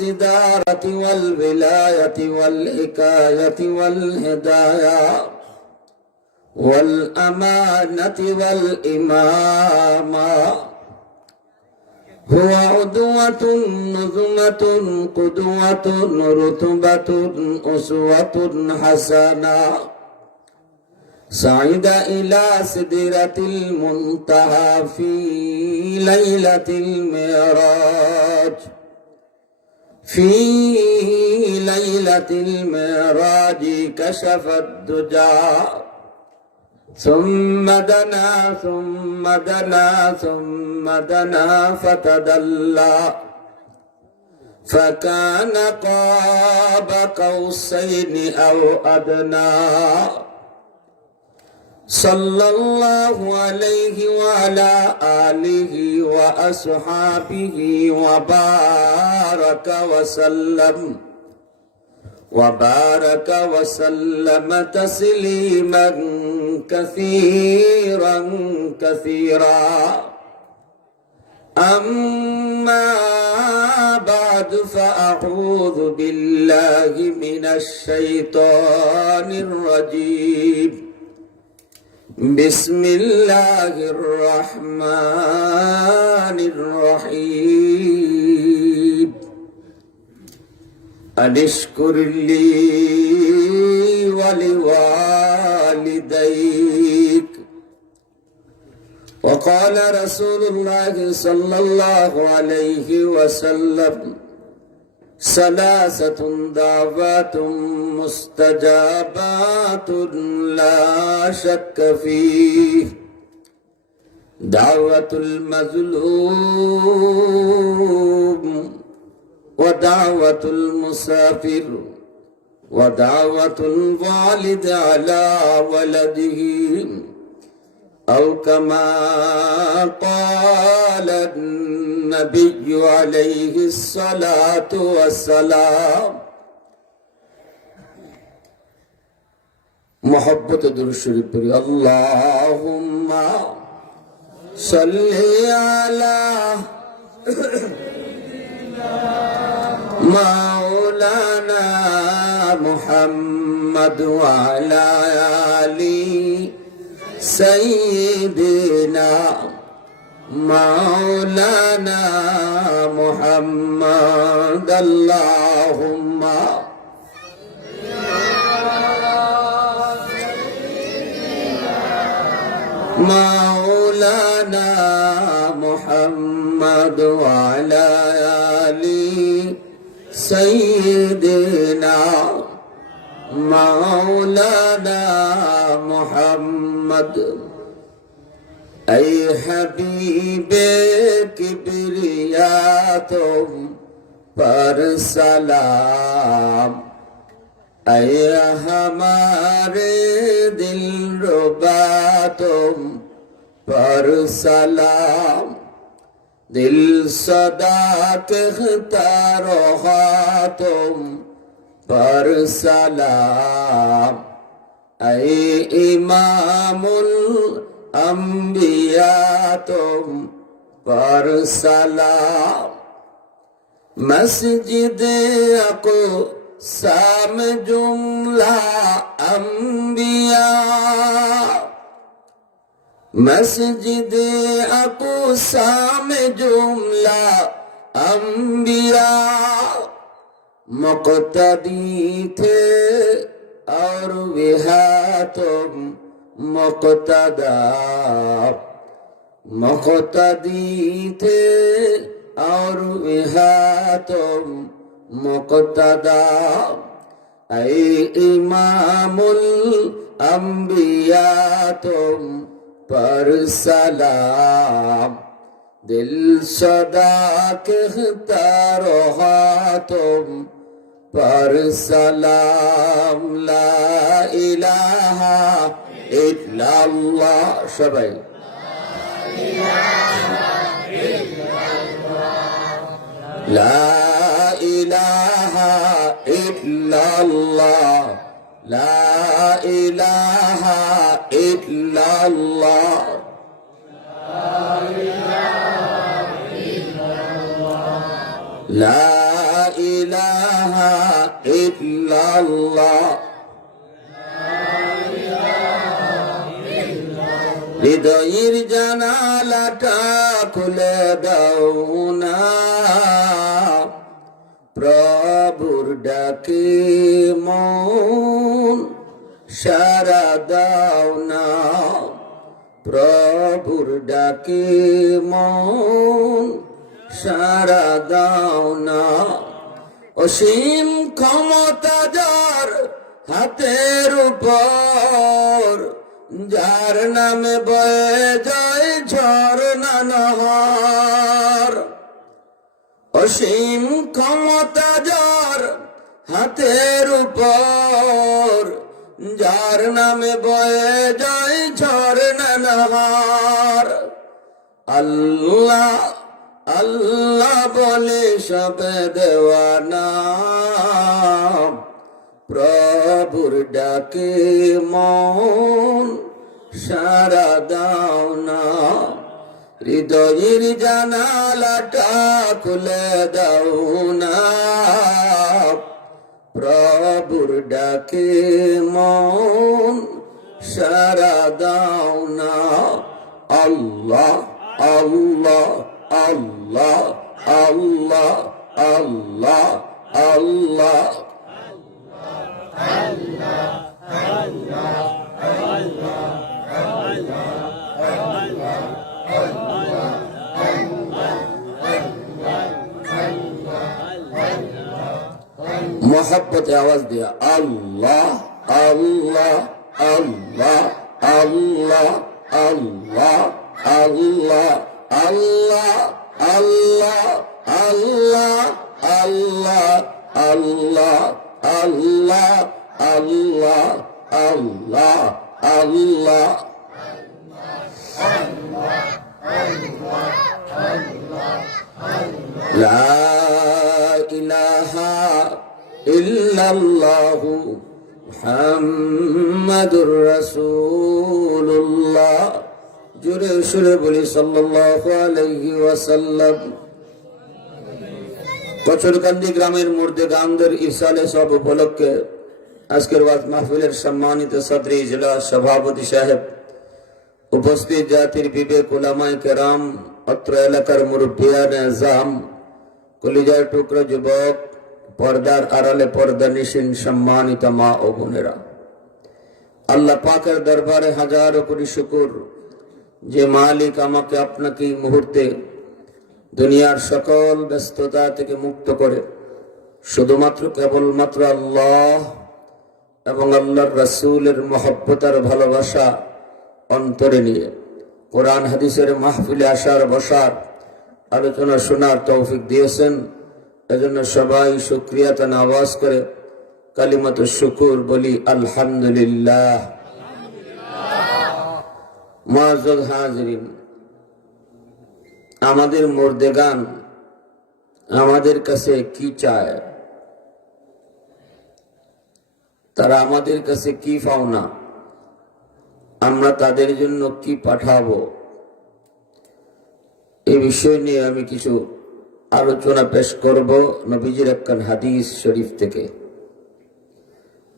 الصدارة والولاية والحكاية والهداية والأمانة والإمامة هو عدوة نظمة قدوة رتبة أسوة حسنة صعد إلى سدرة المنتهى في ليلة المعراج في ليلة المعراج كشف الدجى ثم دنا ثم دنا ثم دنا فتدلى فكان قاب قوسين أو أدنى صلى الله عليه وعلى آله وأصحابه وبارك وسلم تسليما كثيرا كثيرا أما بعد فأعوذ بالله من الشيطان الرجيم بسم الله الرحمن الرحيم أن اشكر لي ولوالديك وقال رسول الله صلى الله عليه وسلم ثلاثة دعوات مستجابات لا شك فيه دعوة المظلوم ودعوة المسافر ودعوة الوالد على ولده أو كما قال النبي عليه الصلاة والسلام محبت درود شریف پڑھی اللهم صل على مولانا محمد وعلى آل سيدنا مولانا محمد اللهم مولانا محمد وعلى آل سيدنا مولانا محمد اے حبیب کبریا تم پر سلام اے ہمارے دل ربا تم پر سلام دل صدا کہتا رہا تم پر سلام اے امام الانبیاء تم پر سلام مسجد اقصی میں جملہ انبیاء مسجد اقصی میں جملہ انبیاء مقتدی تھے اور وہ تم مقتدا مقتدی تھے اور وہ تم مقتدا اے امام الانبیاء تم پر سلام دل صدا کہتا رہا تم پر سلام لا الہ الا اللہ سبحان لا الہ الا اللہ لا الہ الا اللہ لا ইলাহা ইল্লাল্লাহ হৃদয়ের জানালাটা খুলে দাও না, প্রভুর ডাকে মন সারা দাও না, প্রভুর ডাকে মন সারা দাও না। অসীম ক্ষমতা যার হাতের উপর, যার নামে বয়ে যায় ঝরনা নহর। অসীম ক্ষমতা যার হাতের উপর, যার নামে বয়ে যায় ঝরনা নহর। আল্লাহ আল্লাহ বলে সবে দেওয়ানা, প্রভুর ডাকে মন সারা দাও না, হৃদয়ের জানালাটা খুলে দাও না, প্রভুর ডাকে মন সারা দাও না। আল্লাহ আল্লাহ আল্লাহ আল্লাহ আল্লাহ আল্লাহ मोहब्बत आवाज दिया अल्लाह अल्लाह अल्लाह अल्लाह अल्लाह अल्लाह अल्लाह अल्लाह अल्लाह अल्लाह अल्लाह अल्लाह अल्लाह अल्लाह अल्लाह ला इलाहा इल्लल्लाहु मुहम्मदुर रसूलुल्लाह। जुरे सुरे बोली सल्लल्लाहु अलैहि वसल्लम। কচুরকান্দি গ্রামের মুর্দে গানদের ইরসালে সব উপলক্ষে আজকের ওয়াজ মাহফিলের সম্মানিত সদরি জেলা সভাপতি সাহেব, উপস্থিত জাতির বিবেক উলামায়ে কেরাম, অত্র এলাকার মুরব্বিয়ান আযম, কলিজার টুকরো যুবক, পর্দার আড়ালে পর্দানিশীন সম্মানিত মা ও বোনেরা, আল্লাহ পাকের দরবারে হাজারো কোটি শুকর যে মালিক আমাকে আপনাকে এই মুহূর্তে দুনিয়ার সকল ব্যস্ততা থেকে মুক্ত করে শুধুমাত্র কেবলমাত্র আল্লাহ এবং আল্লাহর রাসূলের মহব্বত আর ভালোবাসা অন্তরে নিয়ে কোরআন হাদিসের মাহফিলে আসার বসার আলোচনা শোনার তৌফিক দিয়েছেন। এজন্য সবাই শুকরিয়াতান আওয়াজ করে কালিমাতু শুকুর বলি আলহামদুলিল্লাহ। মুআজ্জাজ হাজিরিন, আমাদের মুর্দেগান আমাদের কাছে কি চায়, তারা আমাদের কাছে কি পাওনা, আমরা তাদের জন্য কি পাঠাবো, এই বিষয় নিয়ে আমি কিছু আলোচনা পেশ করব নবীজির একখান হাদিস শরীফ থেকে।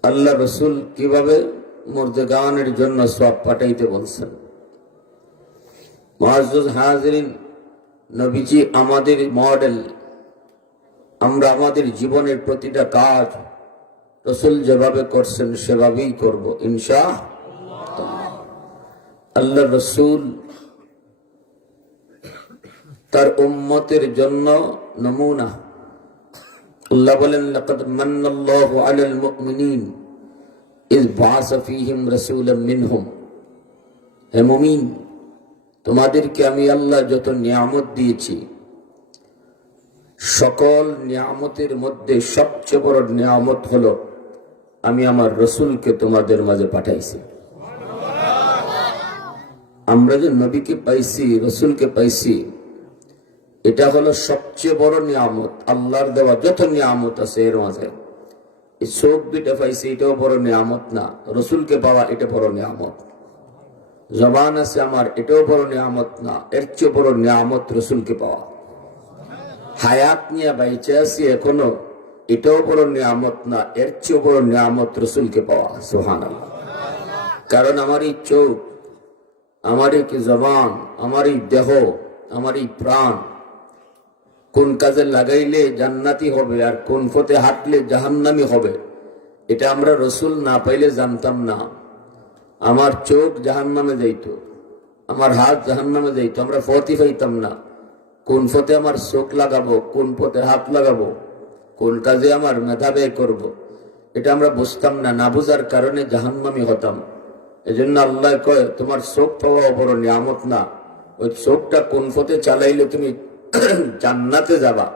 আল্লাহ রসুল কিভাবে মুর্দেগানের জন্য সওয়াব পাঠাইতে বলছেন। মুআজ্জাজ হাজিরিন, নবীজি আমাদের মডেল। আমরা আমাদের জীবনের প্রতিটা কাজ রসুল যেভাবে করছেন সেভাবেই করব ইনশাআল্লাহ। আল্লাহ রসুল তার উম্মতের জন্য নমুনা। আল্লাহ বলেন, লাকাদ মান্নাল্লাহু আলাল মুমিনিন ইয বাআসা ফীহিম রাসূলাম মিনহুম। হে মুমিন, তোমাদেরকে আমি আল্লাহ যত নিয়ামত দিয়েছি, সকল নিয়ামতের মধ্যে সবচেয়ে বড় নিয়ামত হলো আমি আমার রসুলকে তোমাদের মাঝে পাঠাইছি। আমরা যে নবীকে পাইছি, রসুলকে পাইছি, এটা হলো সবচেয়ে বড় নিয়ামত। আল্লাহর দেওয়া যত নিয়ামত আছে এর মাঝে এই চোখ দুইটা পাইছি, এটাও বড় নিয়ামত না? রসুলকে পাওয়া এটা বড় নিয়ামত। জবান আছে আমার, এটাও বড় নিয়ামত না? এর চেয়ে বড় নিয়ামত রসুলকে পাওয়া। হায়াত নিয়ে বাইচে আছি এখনো, এটাও বড় নিয়ামত না, এর চেয়ে বড় নিয়ামত রসুলকে পাওয়া। সুবহানাল্লাহ। কারণ আমার এই চোখ, আমার এই জবান, আমার এই দেহ, আমার এই প্রাণ কোন কাজে লাগাইলে জান্নাতি হবে আর কোন পথে হাঁটলে জাহান্নামী হবে, এটা আমরা রসুল না পাইলে জানতাম না। আমার চোখ জাহান্নামে যাইত, আমার হাত জাহান্নামে যাইত, আমরা পথই পাইতাম না। কোন পথে আমার চোখ লাগাবো, কোন পথে হাত লাগাবো, কোন কাজে আমার মেধা ব্যয় করবো, এটা আমরা বুঝতাম না। না বুঝার কারণে জাহান্নামী হতাম। এজন্য আল্লাহ কয়, তোমার চোখ পাওয়া বড় নিয়ামত না, ওই চোখটা কোন পথে চালাইলে তুমি জান্নাতে যাবা,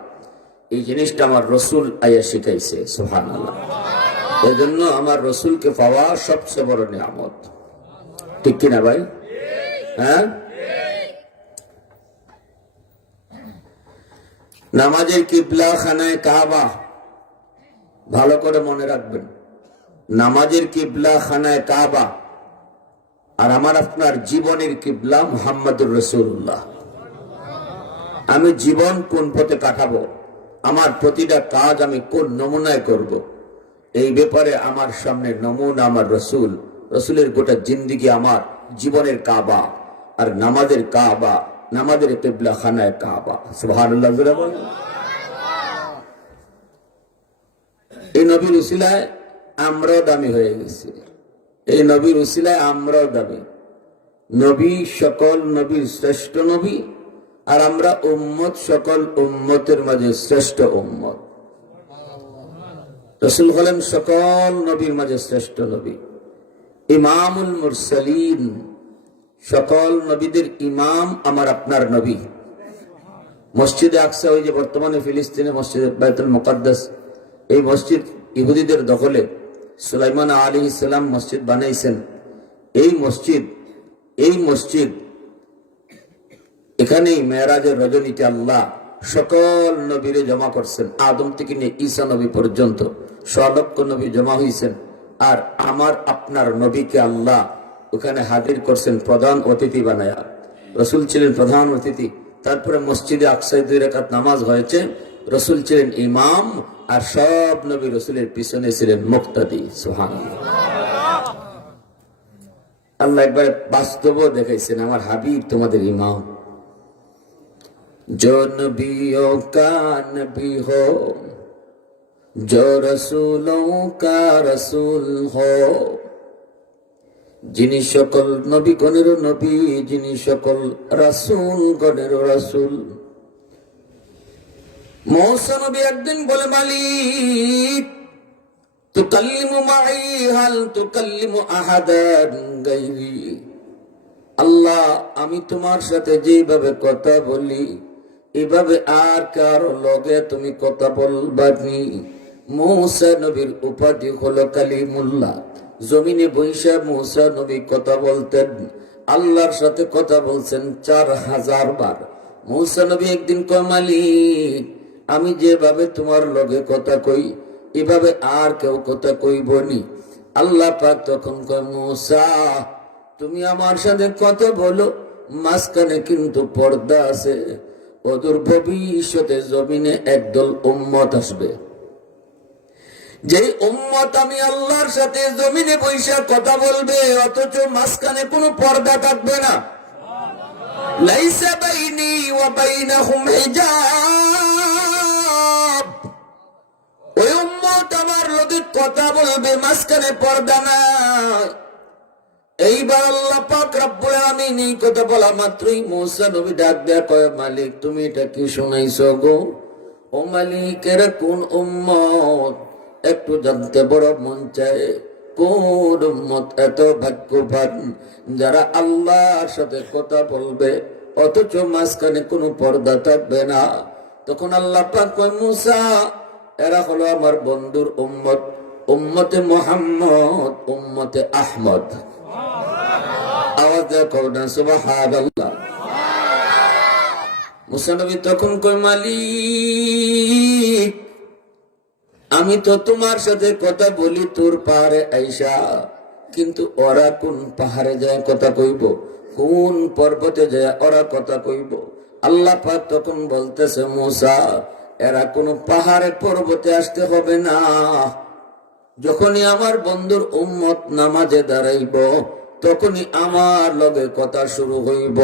এই জিনিসটা আমার রসুল আয়া শিখাইছে। সুবহানাল্লাহ। এই জন্য আমার রসুলকে পাওয়া সবচেয়ে বড় নিয়ামত। ঠিক কিনা ভাই? হ্যাঁ। নামাজের কিবলা খানায় কাবা, ভালো করে মনে রাখবেন। নামাজের কিবলা খানায় কাবা, আর আমার আপনার জীবনের কিবলা মুহাম্মদুর রাসূলুল্লাহ। আমি জীবন কোন পথে কাটাবো, আমার প্রতিটা কাজ আমি কোন নমুনায় করব, এই ব্যাপারে আমার সামনে নমুনা আমার রসুল। রসুলের গোটা জিন্দিগি আমার জীবনের কাবা, আর নামাজের কাবা, নামাজের কিবলা খানায় কাবা। সুবহানাল্লাহ। এই নবীর উসিলায় আমরাও দামি হয়ে গেছি, এই নবীর উসিলায় আমরাও দামি। নবী সকল নবীর শ্রেষ্ঠ নবী, আর আমরা উম্মত সকল উম্মতের মাঝে শ্রেষ্ঠ উম্মত। রাসূল হলেন সকল নবীর মাঝে শ্রেষ্ঠ নবী, ইমামুল মুরসালিন, সকল নবীদের ইমাম আমার আপনার নবী। মসজিদে আকসা, ওই যে বর্তমানে ফিলিস্তিনে মসজিদ বাইতুল মুকাদ্দাস, এই মসজিদ ইহুদিদের দখলে, সুলাইমান আলাইহিস সালাম মসজিদ বানাইছেন। এই মসজিদ এখানেই মেরাজের রজনীতে আল্লাহ সকল নবীরে জমা করছেন। আদম থেকে নিয়ে ঈসা নবী পর্যন্ত 100 লক্ষ নবী জমা হয়েছেন। আর আমার আপনার নবীকে আল্লাহ ওখানে হাজির করছেন প্রধান অতিথি বানায়া। রসুল ছিলেন প্রধান অতিথি। তারপরে মসজিদে আকসায় 2 রাকাত নামাজ হয়েছে, রসুল ছিলেন ইমাম, আর সব নবী রসুলের পিছনে ছিলেন মুক্তাদি। সুবহানাল্লাহ। আল্লাহ একবার বাস্তব দেখাইছেন, আমার হাবিব তোমাদের ইমাম। जो नबियों का नबी हो, जो रसूलों का रसूल हो, যিনি সকল নবী গণের নবী, যিনি সকল রাসূল গণের রাসূল। মূসা নবী একদিন বলে, মালিক তুকাল্লিমু মাই হাল তুকাল্লিমু আহাদান গায়রি। আল্লাহ, আমি তোমার সাথে যেভাবে কথা বলি, এভাবে আর কারো লগে তুমি কথা বলবানি। মূসা নবীর উপাধি হলো কালিমুল্লাহ। জমিনে বৈশা মূসা নবী কথা বলতেন, আল্লাহর সাথে কথা বলছেন 4000 বার। মূসা নবী একদিন কয়, মালিক আমি যেভাবে তোমার লগে কথা কই, এভাবে আর কেউ কথা কইবনি। আল্লাহ পাক তখন কয়, মূসা তুমি আমার সাথে কথা বলো, মাঝখানে কিন্তু পর্দা আছে। অদূর ভবিষ্যতে জমিনে একদল উম্মত আসবে, যে উম্মত আমি আল্লাহর সাথে জমিনে বৈশা কথা বলবে, অথচ মাঝখানে কোনো পর্দা থাকবে না। লাইসা বাইনি ওয়া বাইনাহুম হিজাব। ওই উম্মত আমার লগে কথা বলবে, মাঝখানে পর্দা না। এইবার আল্লাহ পাক রব্বুল আমিন এই কথা বলা মাত্রই মূসা নবী ডাক দেয়া কয়, মালিক তুমি এটা কি শুনাইছো গো? ও মালিক, এরা কোন উম্মত? একটু জানতে বড় মন চায়, কোন উম্মত এত ভাগ্যবান যারা আল্লাহর সাথে কথা বলবে অথচ মাঝখানে কোনো পর্দা থাকবে না। তখন আল্লাহ পাক কয়, মূসা এরা হলো আমার বন্ধুর উম্মত, উম্মতে মুহাম্মদ, উম্মতে আহমদ। আওয়াজ দেয়া কও না সুবহানাল্লাহ। মূসা নবী তখন কয়, মালিক আমি তো তোমার সাথে কথা বলি তোর পাহাড়ে আইসা, কিন্তু ওরা কোন পাহাড়ে যায় কথা কইব, কোন পর্বতে যায় ওরা কথা কইব? আল্লাহ পাক তখন বলতেছে, মূসা এরা কোনো পাহাড়ে পর্বতে আসতে হবে না। যখনই আমার বন্ধুর উম্মত নামাজে দাঁড়াইব তখনই আমার লগে কথা শুরু হইব।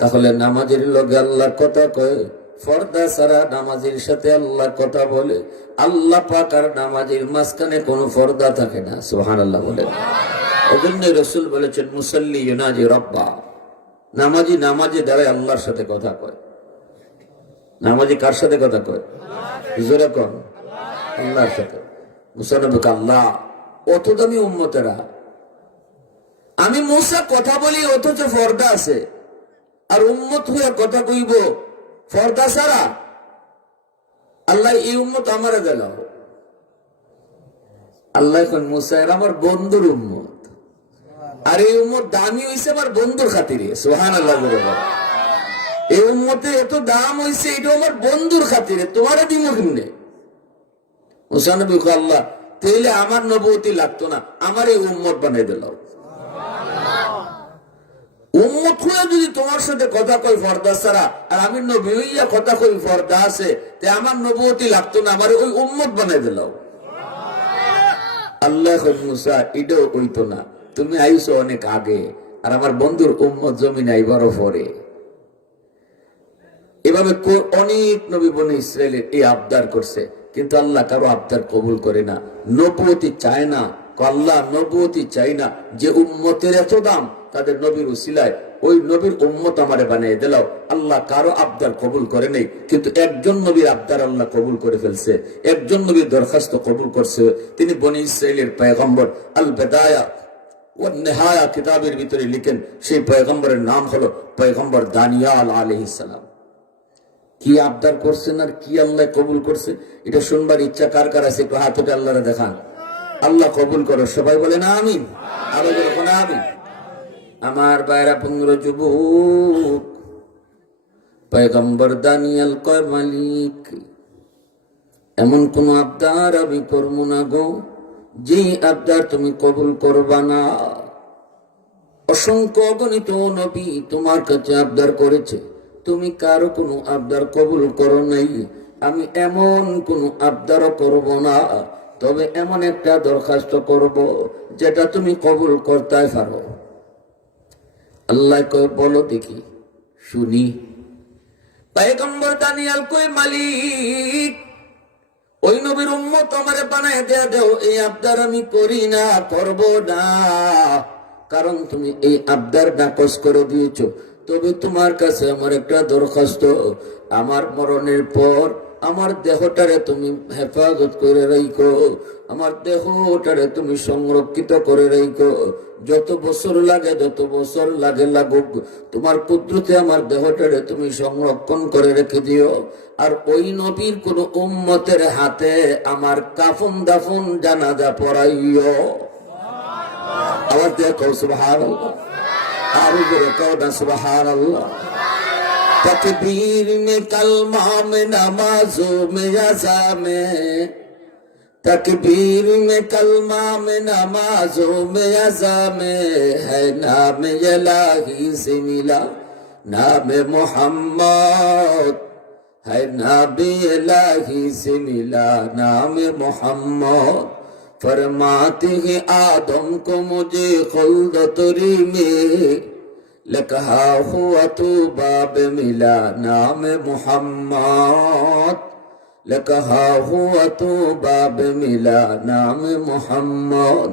তাহলে নামাজের লগে আল্লাহ কথা কয়, পর্দা ছাড়া নামাজের সাথে আল্লাহ কথা বলে। আল্লাহ পাক আর নামাজের মাঝখানে কোনো পর্দা থাকে না। সুবহানাল্লাহ বলেন। এজন্য রাসূল বলেছেন, মুসাল্লি ইউনাজি রাব্বা, নামাজি নামাজে দাঁড়ায় আল্লাহর সাথে কথা কয়। নামাজি কার সাথে কথা কয়? জোরে কোন? আল্লাহর সাথে। মুসানবী আল্লাহ, অত দামি উম্মতেরা, আমি মুসা কথা বলি অথচ পর্দা আছে, আর উম্মত হইয়া কথা কইব পর্দা ছাড়া। আল্লাহ এই উম্মত আমারে দিল। আল্লাহ এখন মুসা এর আমার বন্ধুর উম্মত, আর এই উম্মত দামি হইছে আমার বন্ধুর খাতিরে। সুবহানাল্লাহ বলে বলে, এই উম্মতের এত দাম হইছে এটা আমার বন্ধুর খাতিরে, তোমারে দিব কেমনে? মুসা নবী কয়, আল্লাহ তাইলে আমার নবুয়তি লাগতো না, আমার এই উম্মত বানাই দিল। উম্মত হয়ে যদি তোমার সাথে কথা কই পর্দা ছাড়া, আর আমি নবী হইয়া কথা কই পর্দা আছে, তে আমার নবুয়তি লাগতো না, আমার ওই উম্মত বানাই দিল। আল্লাহ মুসা এটাও কইতো না, তুমি আইছো অনেক আগে, আর আমার বন্ধুর উম্মত জমিন আইবারও পরে। এভাবে অনেক নবী বনে ইসরায়েলের এই আবদার করছে, কিন্তু আল্লাহ কারো আবদার কবুল করে না। নবুয়তি চায় না। আল্লাহ নবুয়তি চাই না, যে উম্মতের এত দাম তাদের নবীর উসিলায় ওই নবীর উম্মত আমারে বানিয়ে দিলাও। আল্লাহ কারো আবদার কবুল করে নেই, কিন্তু একজন নবীর আবদার আল্লাহ কবুল করে ফেলছে। একজন নবীর দরখাস্ত কবুল করছে, তিনি বনি ইসরায়েলের পয়গম্বর। আল বেদায়া ওয়ান নিহায়া কিতাবের ভিতরে লিখেন, সেই পয়গম্বরের নাম হলো পয়গম্বর দানিয়াল আলাইহিস সালাম। কি আবদার করছেন আর কি আল্লাহ কবুল করছে, এটা শুনবার ইচ্ছা কার কার আছে? একটু হাত উঠে আল্লাহরে দেখান। আল্লাহ কবুল করো, সবাই বলেন আমিন। আরো বলে আমিন। আমার বাইরা পুঙ্গুর যুবক, পয়গম্বর দানিয়াল কয়, মালিক এমন কোন আবদার আমি করবো না গো, যে আবদার তুমি কবুল করবা না। অসংখ্য অগণিত নবী তোমার কাছে আবদার করেছে, তুমি কারো কোনো আবদার কবুল করো নাই। আমি এমন কোন আবদারও করব না, তবে এমন একটা দরখাস্ত করব যেটা তুমি কবুল করতে পারো। আল্লাহ কয়, বলো দেখি, শুনি। পয়গম্বর দানিয়াল কয়, মালিক ওই নবীর উম্মত আমারে বানায় দেয়া দেও, এই আবদার আমি করি না, করব না। কারণ তুমি এই আবদার নাকচ করে দিয়েছো। তবে তোমার কাছে আমার একটা দরখাস্ত, আমার মরণের পর আমার দেহটারে তুমি হেফাজত করে রাখো, আমার দেহটারে তুমি সংরক্ষিত করে রাখো। যত বছর লাগে লাগুক, তোমার কুদরতে আমার দেহটারে তুমি সংরক্ষণ করে রেখে দিও। আর ওই নবীর কোন উম্মতের হাতে আমার কাফন দাফন জানাজা পড়াইও। আবার দেখো সুবহানাল্লাহ, আরো জোরে কও না সুবহানাল্লাহ। तकबीर में कलमा में नमाजों में अज़ा में, तकबीर में कलमा में नमाजों में अज़ा में, है नाम इलाही से मिला नाम मोहम्मद, है नाम इलाही से मिला नाम मोहम्मद। फरमाते हैं आदम को मुझे खुल्द तुरी में, लिखा हुआ तू बाब मिला नाम मोहम्मद, लिखा हुआ तू बाब मिला नाम मोहम्मद।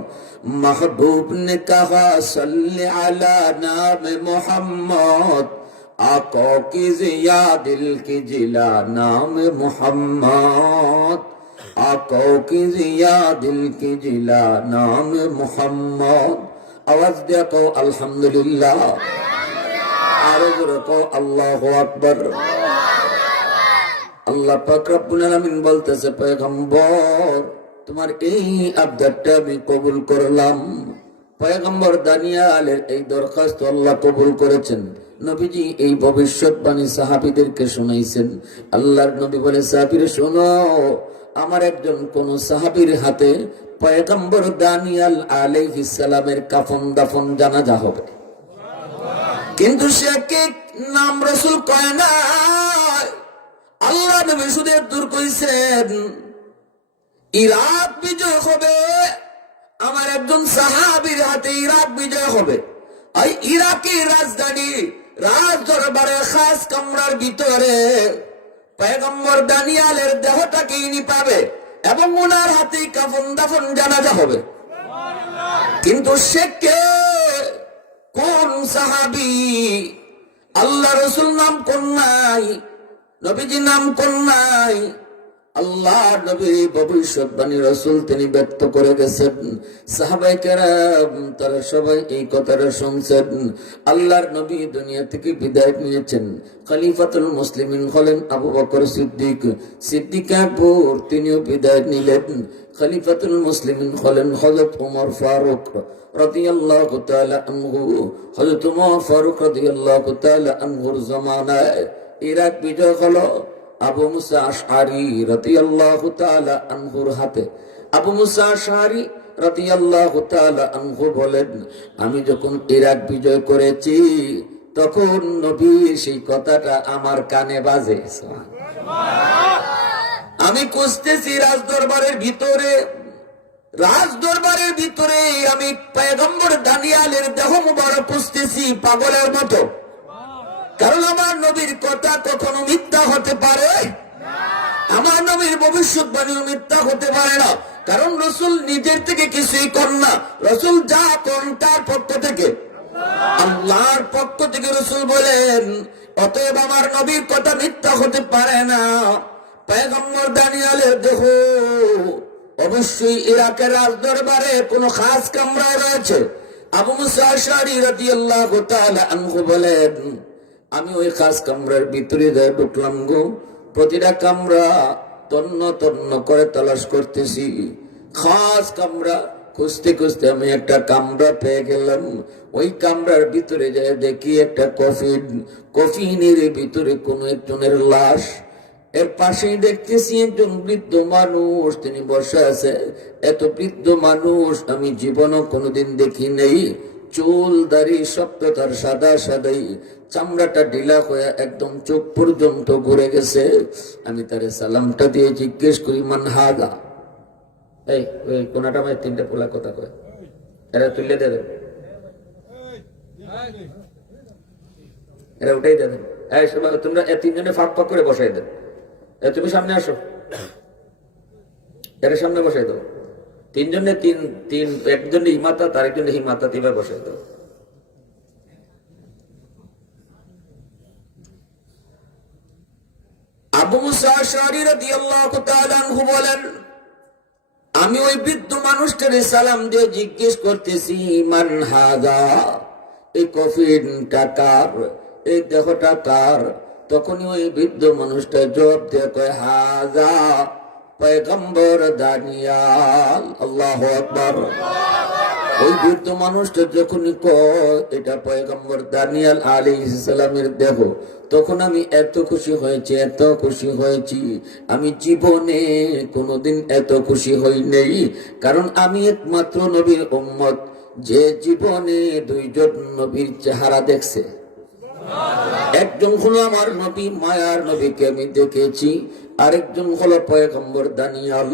महबूब ने कहा सल्ले अला नाम मोहम्मद, आंखों की जिया दिल की जिला नाम मोहम्मद, आंखों की जिया दिल की जिला नाम मोहम्मद। आवाज देखो अल्हम्दुलिल्लाह, আরো জোরে কও আল্লাহু আকবার। আল্লাহ পাক রব্বুল আলামিন বলতেছে, পয়গম্বর তোমার এই আবদারটা আমি কবুল করলাম। পয়গম্বর দানিয়ালের এই দরখাস্ত আল্লাহ কবুল করেছেন। নবীজি এই ভবিষ্যৎবাণী সাহাবীদেরকে শোনাইছেন। আল্লাহর নবী বলে, সাহাবীরা শোনো, আমার একজন কোন সাহাবীর হাতে পয়গম্বর দানিয়াল আলাইহিস সালামের কাফন দাফন জানাজা হবে, কিন্তু সে নাম রসুল কয় না, আল্লাহ নবী শুধু দূর কইছেন ইরাক বিজয় হবে, আমার একজন সাহাবীর হাতে ইরাক বিজয় হবে। এই ইরাকের রাজধানী রাজ দরবারে খাস কামরার ভিতরে পয়গম্বর দানিয়ালের দেহটাকে ইনি পাবে এবং ওনার হাতে কাফন দাফন জানাজা হবে। কিন্তু সে কে, কোন সাহাবী? আল্লাহ রসুল নাম কোন নাই, নবীজি নাম কোন নাই, আল্লাহ নবী ভবিষ্যৎবাণী রসুল তিনি ব্যক্ত করে গেছেন। সাহাবায়ে কেরাম তারা সবাই এই কথাটা শুনছেন। আল্লাহর নবী দুনিয়া থেকে বিদায় নিয়েছেন। খলিফাতুল মুসলিমিন হলেন আবু বকর সিদ্দিক, সিদ্দিক আকবর তিনিও বিদায় নিলেন। খলিফাতুল মুসলিমিন হলেন হযরত ওমর ফারুক রাদিয়াল্লাহু তাআলা আনহু। হযরত ওমর ফারুক রাদিয়াল্লাহু তাআলা আনহুর জামানায় ইরাক বিজয় হলো আবু মুসা আশআরী রাদিয়াল্লাহু তাআলা আনহুর হাতে। আবু মুসা আশআরী রাদিয়াল্লাহু তাআলা আনহু বলেন, আমি যখন ইরাক বিজয় করেছি তখন নবীর সেই কথাটা আমার কানে বাজে। আমি খুঁজতেছি রাজদরবারের ভিতরে আমি পয়গম্বর দানিয়ালের দেহ মুবারক খুঁজতেছি পাগলের মতো। কারণ আমার নবীর কথা কখনো মিথ্যা হতে পারে, আমার নবীর ভবিষ্যৎবাণী মিথ্যা হতে পারে না। কারণ রসুল নিজের থেকে কিছুই করেন না, রসুল যা করেন তার পক্ষ থেকে, আল্লাহর পক্ষ থেকে রসুল বলেন। অতএব আমার নবীর কথা মিথ্যা হতে পারে না। পয়গম্বর দানিয়ালের দেহ অবশ্যই ইরাকের রাজদরবারে কোনো খাস কামরায় রয়েছে। আবু মুসা আশআরী রাদিয়াল্লাহু তাআলা আনহু বলেন, আমি ওই খাস কামরার ভিতরে যাই ঢুকলাম গো। প্রতিটা কামরা তন্ন তন্ন করে তালাশ করতেছি। খাস কামরা খুঁজতে খুঁজতে আমি একটা কামরা পেয়ে গেলাম। ওই কামরার ভিতরে যাই দেখি একটা কফিনের ভিতরে কোন একজনের লাশ। এর পাশেই দেখতেছি একজন বৃদ্ধ মানুষ, তিনি বসে আছে। এত বৃদ্ধ মানুষ আমি জীবনও কোনোদিন দেখি নেই। চুল দাড়ি সব তার সাদা সাদাই, চামড়াটা ঢিলা হয়ে একদম চোখ পর্যন্ত ঘুরে গেছে। আমি তারে সালামটা দিয়ে জিজ্ঞেস করি, মান হাদা? এই ওই কোনাটা মাই তিনটা পোলা কথা কয়, এরা তুলে দেবেন, এরা উঠাই দেবেন। এই সবাই তোমরা তিনজনে ফাঁক ফাঁক করে বসাই দেন। তুমি সামনে আসো, এর সামনে বসাই দাও। তিনজনে তিন একজনে হিমাতা, তার একজনে হিমাতা, তিনবার বসাই দাও। আবু মুসা আশআরী রাদিয়াল্লাহু তাআলা আনহু বলেন, আমি ওই বৃদ্ধ মানুষটারে সালাম দিয়ে জিজ্ঞেস করতেছি, মান হাদা? এই কফিনটা কার? এই দেহটা কার? তখনই ওই বৃদ্ধ মানুষটা জবাব দিয়ে কয়, হাদা পয়গম্বর দানিয়াল। আল্লাহু আকবার। ওই বৃদ্ধ মানুষটা যখনই কয় এটা পয়গম্বর দানিয়াল আলাইহিস সালামের দেহ, তখন আমি এত খুশি হয়েছি, আমি জীবনে কোনোদিন এত খুশি হই নাই। কারণ আমি একমাত্র নবীর উম্মত যে জীবনে দুইজন নবীর চেহারা দেখছে। একজন হলো আমার নবী, মায়ার নবীকে আমি দেখেছি, আরেকজন হলো পয়গম্বর দানিয়াল,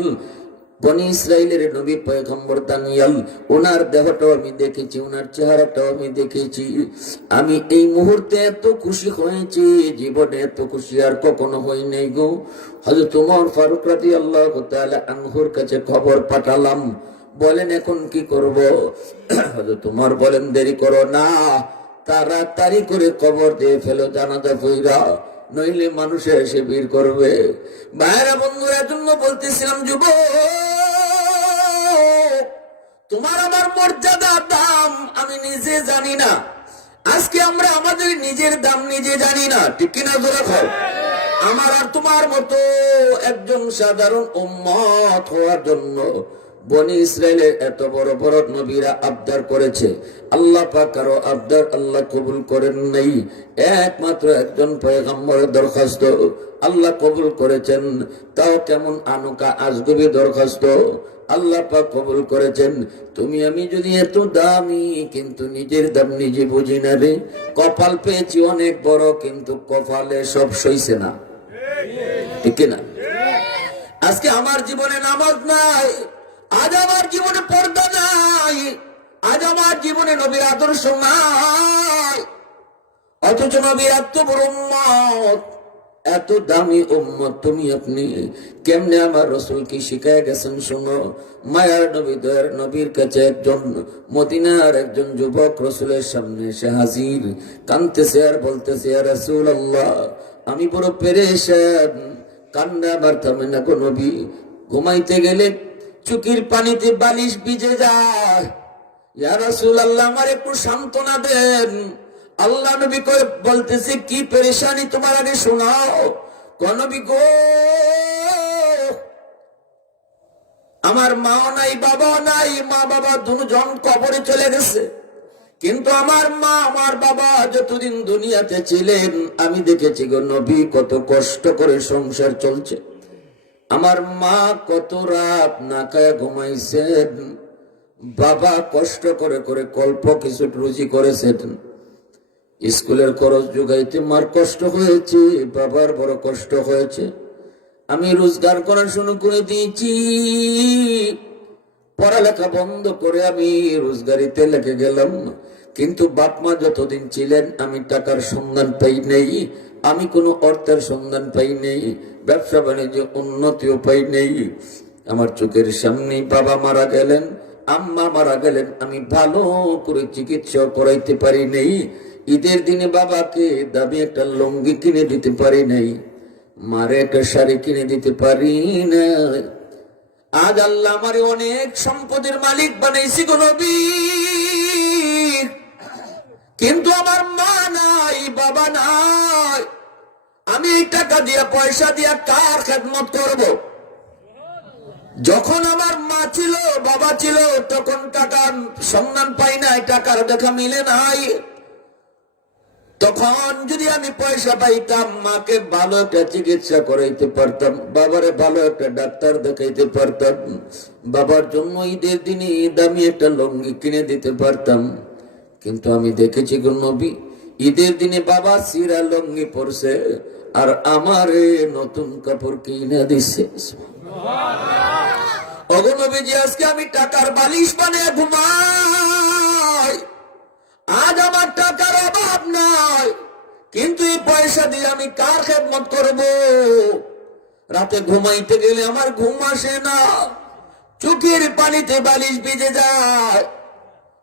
বনি ইসরাইলের নবী পয়গম্বর দানিয়াল। ওনার দেহটাও আমি দেখেছি, ওনার চেহারাটাও আমি দেখেছি। আমি এই মুহূর্তে এত খুশি হয়েছি, জীবনে এত খুশি আর কখনো হই নাই গো। হযরত ওমর ফারুক রাদিয়াল্লাহু তাআলা আনহুর কাছে খবর পাঠালাম, বলেন এখন কি করব? হযরত ওমর বলেন, দেরি করো না, তাড়াতাড়ি করে কবর দিয়ে ফেলো, জানাজা পড়া, নইলে মানুষে এসে ভিড় করবে। ভাইরা বন্ধুরা জন্য বলতেছিলাম, যুবক তোমার আমার মর্যাদা দাম আমি নিজে জানি না। আজকে আমরা আমাদের নিজের দাম নিজে জানি না, ঠিক কিনা জোরে খাও? আমার আর তোমার মতো একজন সাধারণ উম্মত হওয়ার জন্য বনি ইসরায়েলের এত বড় বড় নবীরা আবদার করেছে, আল্লাহ পাক কারো আবদার আল্লাহ কবুল করেন নাই। একমাত্র একজন পয়গম্বরের দরখাস্ত আল্লাহ কবুল করেছেন। তাও কেমন আনুকা আজগবি দরখাস্ত, আল্লাহ পাক কবুল করেছেন। তুমি আমি যদি এত দামি, কিন্তু নিজের দাম নিজে বুঝি না রে। কপাল পেয়েছি অনেক বড়, কিন্তু কপালে সব সইছে না, ঠিক না? আজকে আমার জীবনে নামাজ নাই, আজ আমার জীবনে পর্দা নাই, আজ আমার জীবনে নবীর আদর্শ নাই। অথচ নবীর এত বড় উম্মত, এত দামি উম্মত, তুমি আপনি কেমনে আমার রাসূলকে শিখায় গেছেন? শোনো, মায়ার নবী দয়ার নবীর কাছে একজন মদিনার একজন যুবক রাসূলের সামনে এসে হাজির, কাঁদতেছে আর বলতেছে, ইয়া রাসূলুল্লাহ, আমি বড় পেরেশান, কান্না আমার থামে না গো নবী। ঘুমাইতে গেলে চোখের পানিতে বালিশ ভিজে যায়। ইয়া রাসূলুল্লাহ, আমার একটু সান্ত্বনা দেন। আল্লাহ নবী কই বলতেছে, কি পেরেশানি তোমার আগে শোনাও। কোন নবী গো, আমার মা নাই, বাবা নাই, মা বাবা দুজন কবরে চলে গেছে, কিন্তু আমার মা আমার বাবা যতদিন দুনিয়াতে ছিলেন আমি দেখেছি গো নবী কত কষ্ট করে সংসার চলছে। আমার মা কত রাত না খায় ঘুমাইছেন, বাবা কষ্ট করে করে কল্প কিছু রুজি করেছেন। স্কুলের খরচ যোগাইতে মার কষ্ট হয়েছে, বাবার বড় কষ্ট হয়েছে। আমি রোজগার করা শুরু করে দিয়েছি, পড়ালেখা বন্ধ করে আমি রোজগারিতে লেগে গেলাম। কিন্তু বাপ মা যতদিন ছিলেন আমি টাকার সন্ধান পাই নেই, আমি কোনো অর্থের সন্ধান পাই নেই, ব্যবসা বাণিজ্যে উন্নতিও পাই নেই। আমার চোখের সামনে বাবা মারা গেলেন, আম্মা মারা গেলেন, আমি ভালো করে চিকিৎসা করাইতে পারি নেই। ঈদের দিনে বাবাকে দামি একটা লুঙ্গি কিনে দিতে পারি নাই, মারে একটা শাড়ি কিনে দিতে পারি না। আজ আল্লাহ আমার অনেক সম্পদের মালিক বানাইছি গো নবী, কিন্তু আমার মা নাই, বাবা নাই। আমি এই টাকা দিয়ে পয়সা দিয়ে কার খেদমত করব? যখন আমার মা ছিল, বাবা ছিল, তখন টাকার সন্ধান পাই নাই, টাকার দেখা মিলে নাই। তখন যদি আমি পয়সা পাইতাম, মাকে ভালো একটা চিকিৎসা করাইতে পারতাম, বাবারে ভালো একটা ডাক্তার দেখাইতে পারতাম, বাবার জন্য ঈদের দিনে দামি একটা লুঙ্গি কিনে দিতে পারতাম। কিন্তু আমি দেখেছি গো নবী, ঈদের দিনে বাবা সিরা লুঙ্গি পরছে আর আমারে নতুন কাপড় কিনে দিছে। ওগো নবীজি, আজকে আমি টাকার বালিশ বানিয়ে ঘুমাই, আজ আমার টাকার অভাব নাই, কিন্তু এই পয়সা দিয়ে আমি কার খেদমত করব? রাতে ঘুমাইতে গেলে আমার ঘুম আসে না, চোখের পানিতে বালিশ ভিজে যায়।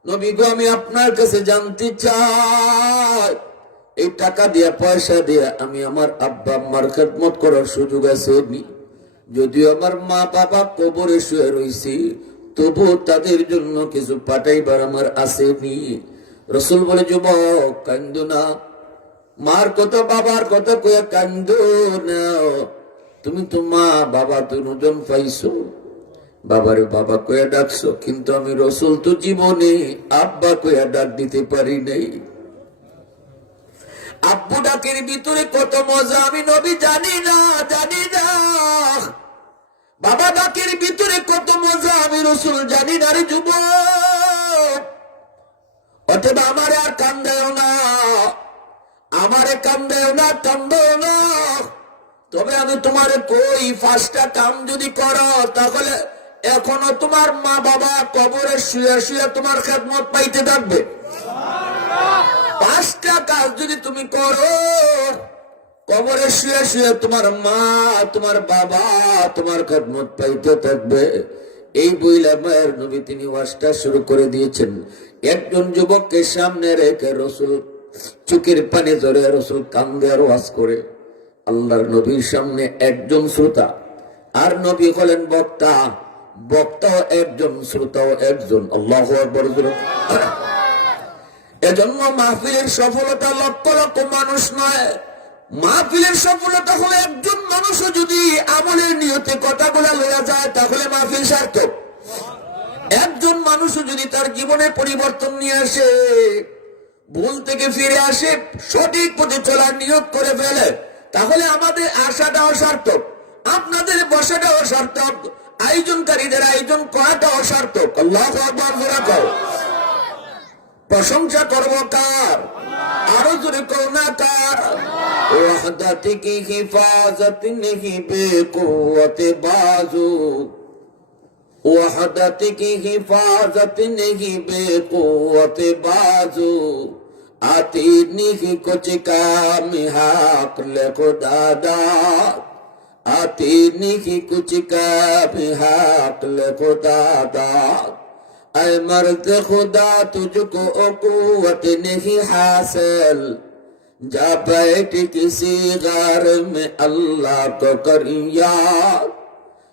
নবী গো, আমি আপনার কাছে জানতে চাই, এই টাকা দিয়ে পয়সা দিয়ে আমি আমার আব্বা আম্মার খেদমত করার সুযোগ আছে? যদিও আমার মা বাবা কবরে শুয়ে রয়েছি, তবু তাদের জন্য কিছু পাঠাইবার আমার আসেনি। রসুল বলে, যুবক কান্দো না, মার কথা বাবার কথা কইয়া কান্দো না। তুমি তো মা বাবা দুজন পাইছো, বাবারে বাবা কইয়া ডাকছো, কিন্তু আমি রসুল তো জীবনে আব্বা কইয়া ডাক দিতে পারি নাই। আব্বু ডাকের ভিতরে কত মজা আমি নবী জানি না, জানি না। বাবা ডাকের ভিতরে কত মজা আমি রসুল জানি না রে যুবক। অথবা আমারে আর কান্দেও না, আমারে কান্দেও না, কান্দেও না। তবে আমি তোমারে কই, 5টা কাম যদি করো, তাহলে এখনো তোমার মা বাবা কবরে শুয়ে শুয়ে তোমার খেদমত পাইতে থাকবে। 5টা কাজ যদি তুমি করো, কবরে শুয়ে শুয়ে তোমার মা তোমার বাবা তোমার খেদমত পাইতে থাকবে। এই বইলা মায়ের নবী তিনি ওয়াজটা শুরু করে দিয়েছেন। একজন যুবককে সামনে রেখে রসুল চোখের পানি ধরে রসুল কান্দে আর ওয়াজ করে। আল্লাহর নবীর সামনে একজন শ্রোতা, আর নবী হলেন বক্তা, বক্তাও একজন, শ্রোতাও একজন। আল্লাহু আকবার। এজন্য মাহফিলের সফলতা লক্ষ লক্ষ মানুষ নয়, মাহফিলের সফলতা হলো একজন মানুষও যদি আমলের নিয়তে কথাগুলা লইয়া যায়, তাহলে মাহফিল সার্থক। যদি তার জীবনে পরিবর্তন নিয়ে আসে, ভুল থেকে ফিরে আসে, সঠিক পথে চলার নিয়ত করে ফেলে, তাহলে আমাদের আশাটাও সার্থক, আপনাদের বসাটাও সার্থক, আয়োজনকারীদের আয়োজন করাটাও সার্থক। আল্লাহু আকবার বলা কও। প্রশংসা করব কার? আরো জোরে কও না কার? ওয়াহদাত কি হিফাজত নেহি বেকুওয়াত বাজু, ওয়াহদাত কি হিফাজত নেহি বেকুওয়াত বাজু, आती नहीं कुछ काम हाक ले खुदा दाद, आती नहीं कुछ काम हाक ले खुदा दाद। ऐ मर्द खुदा तुझको कुव्वत नहीं हासिल, जा बैठ किसी गार में अल्लाह को कर याद।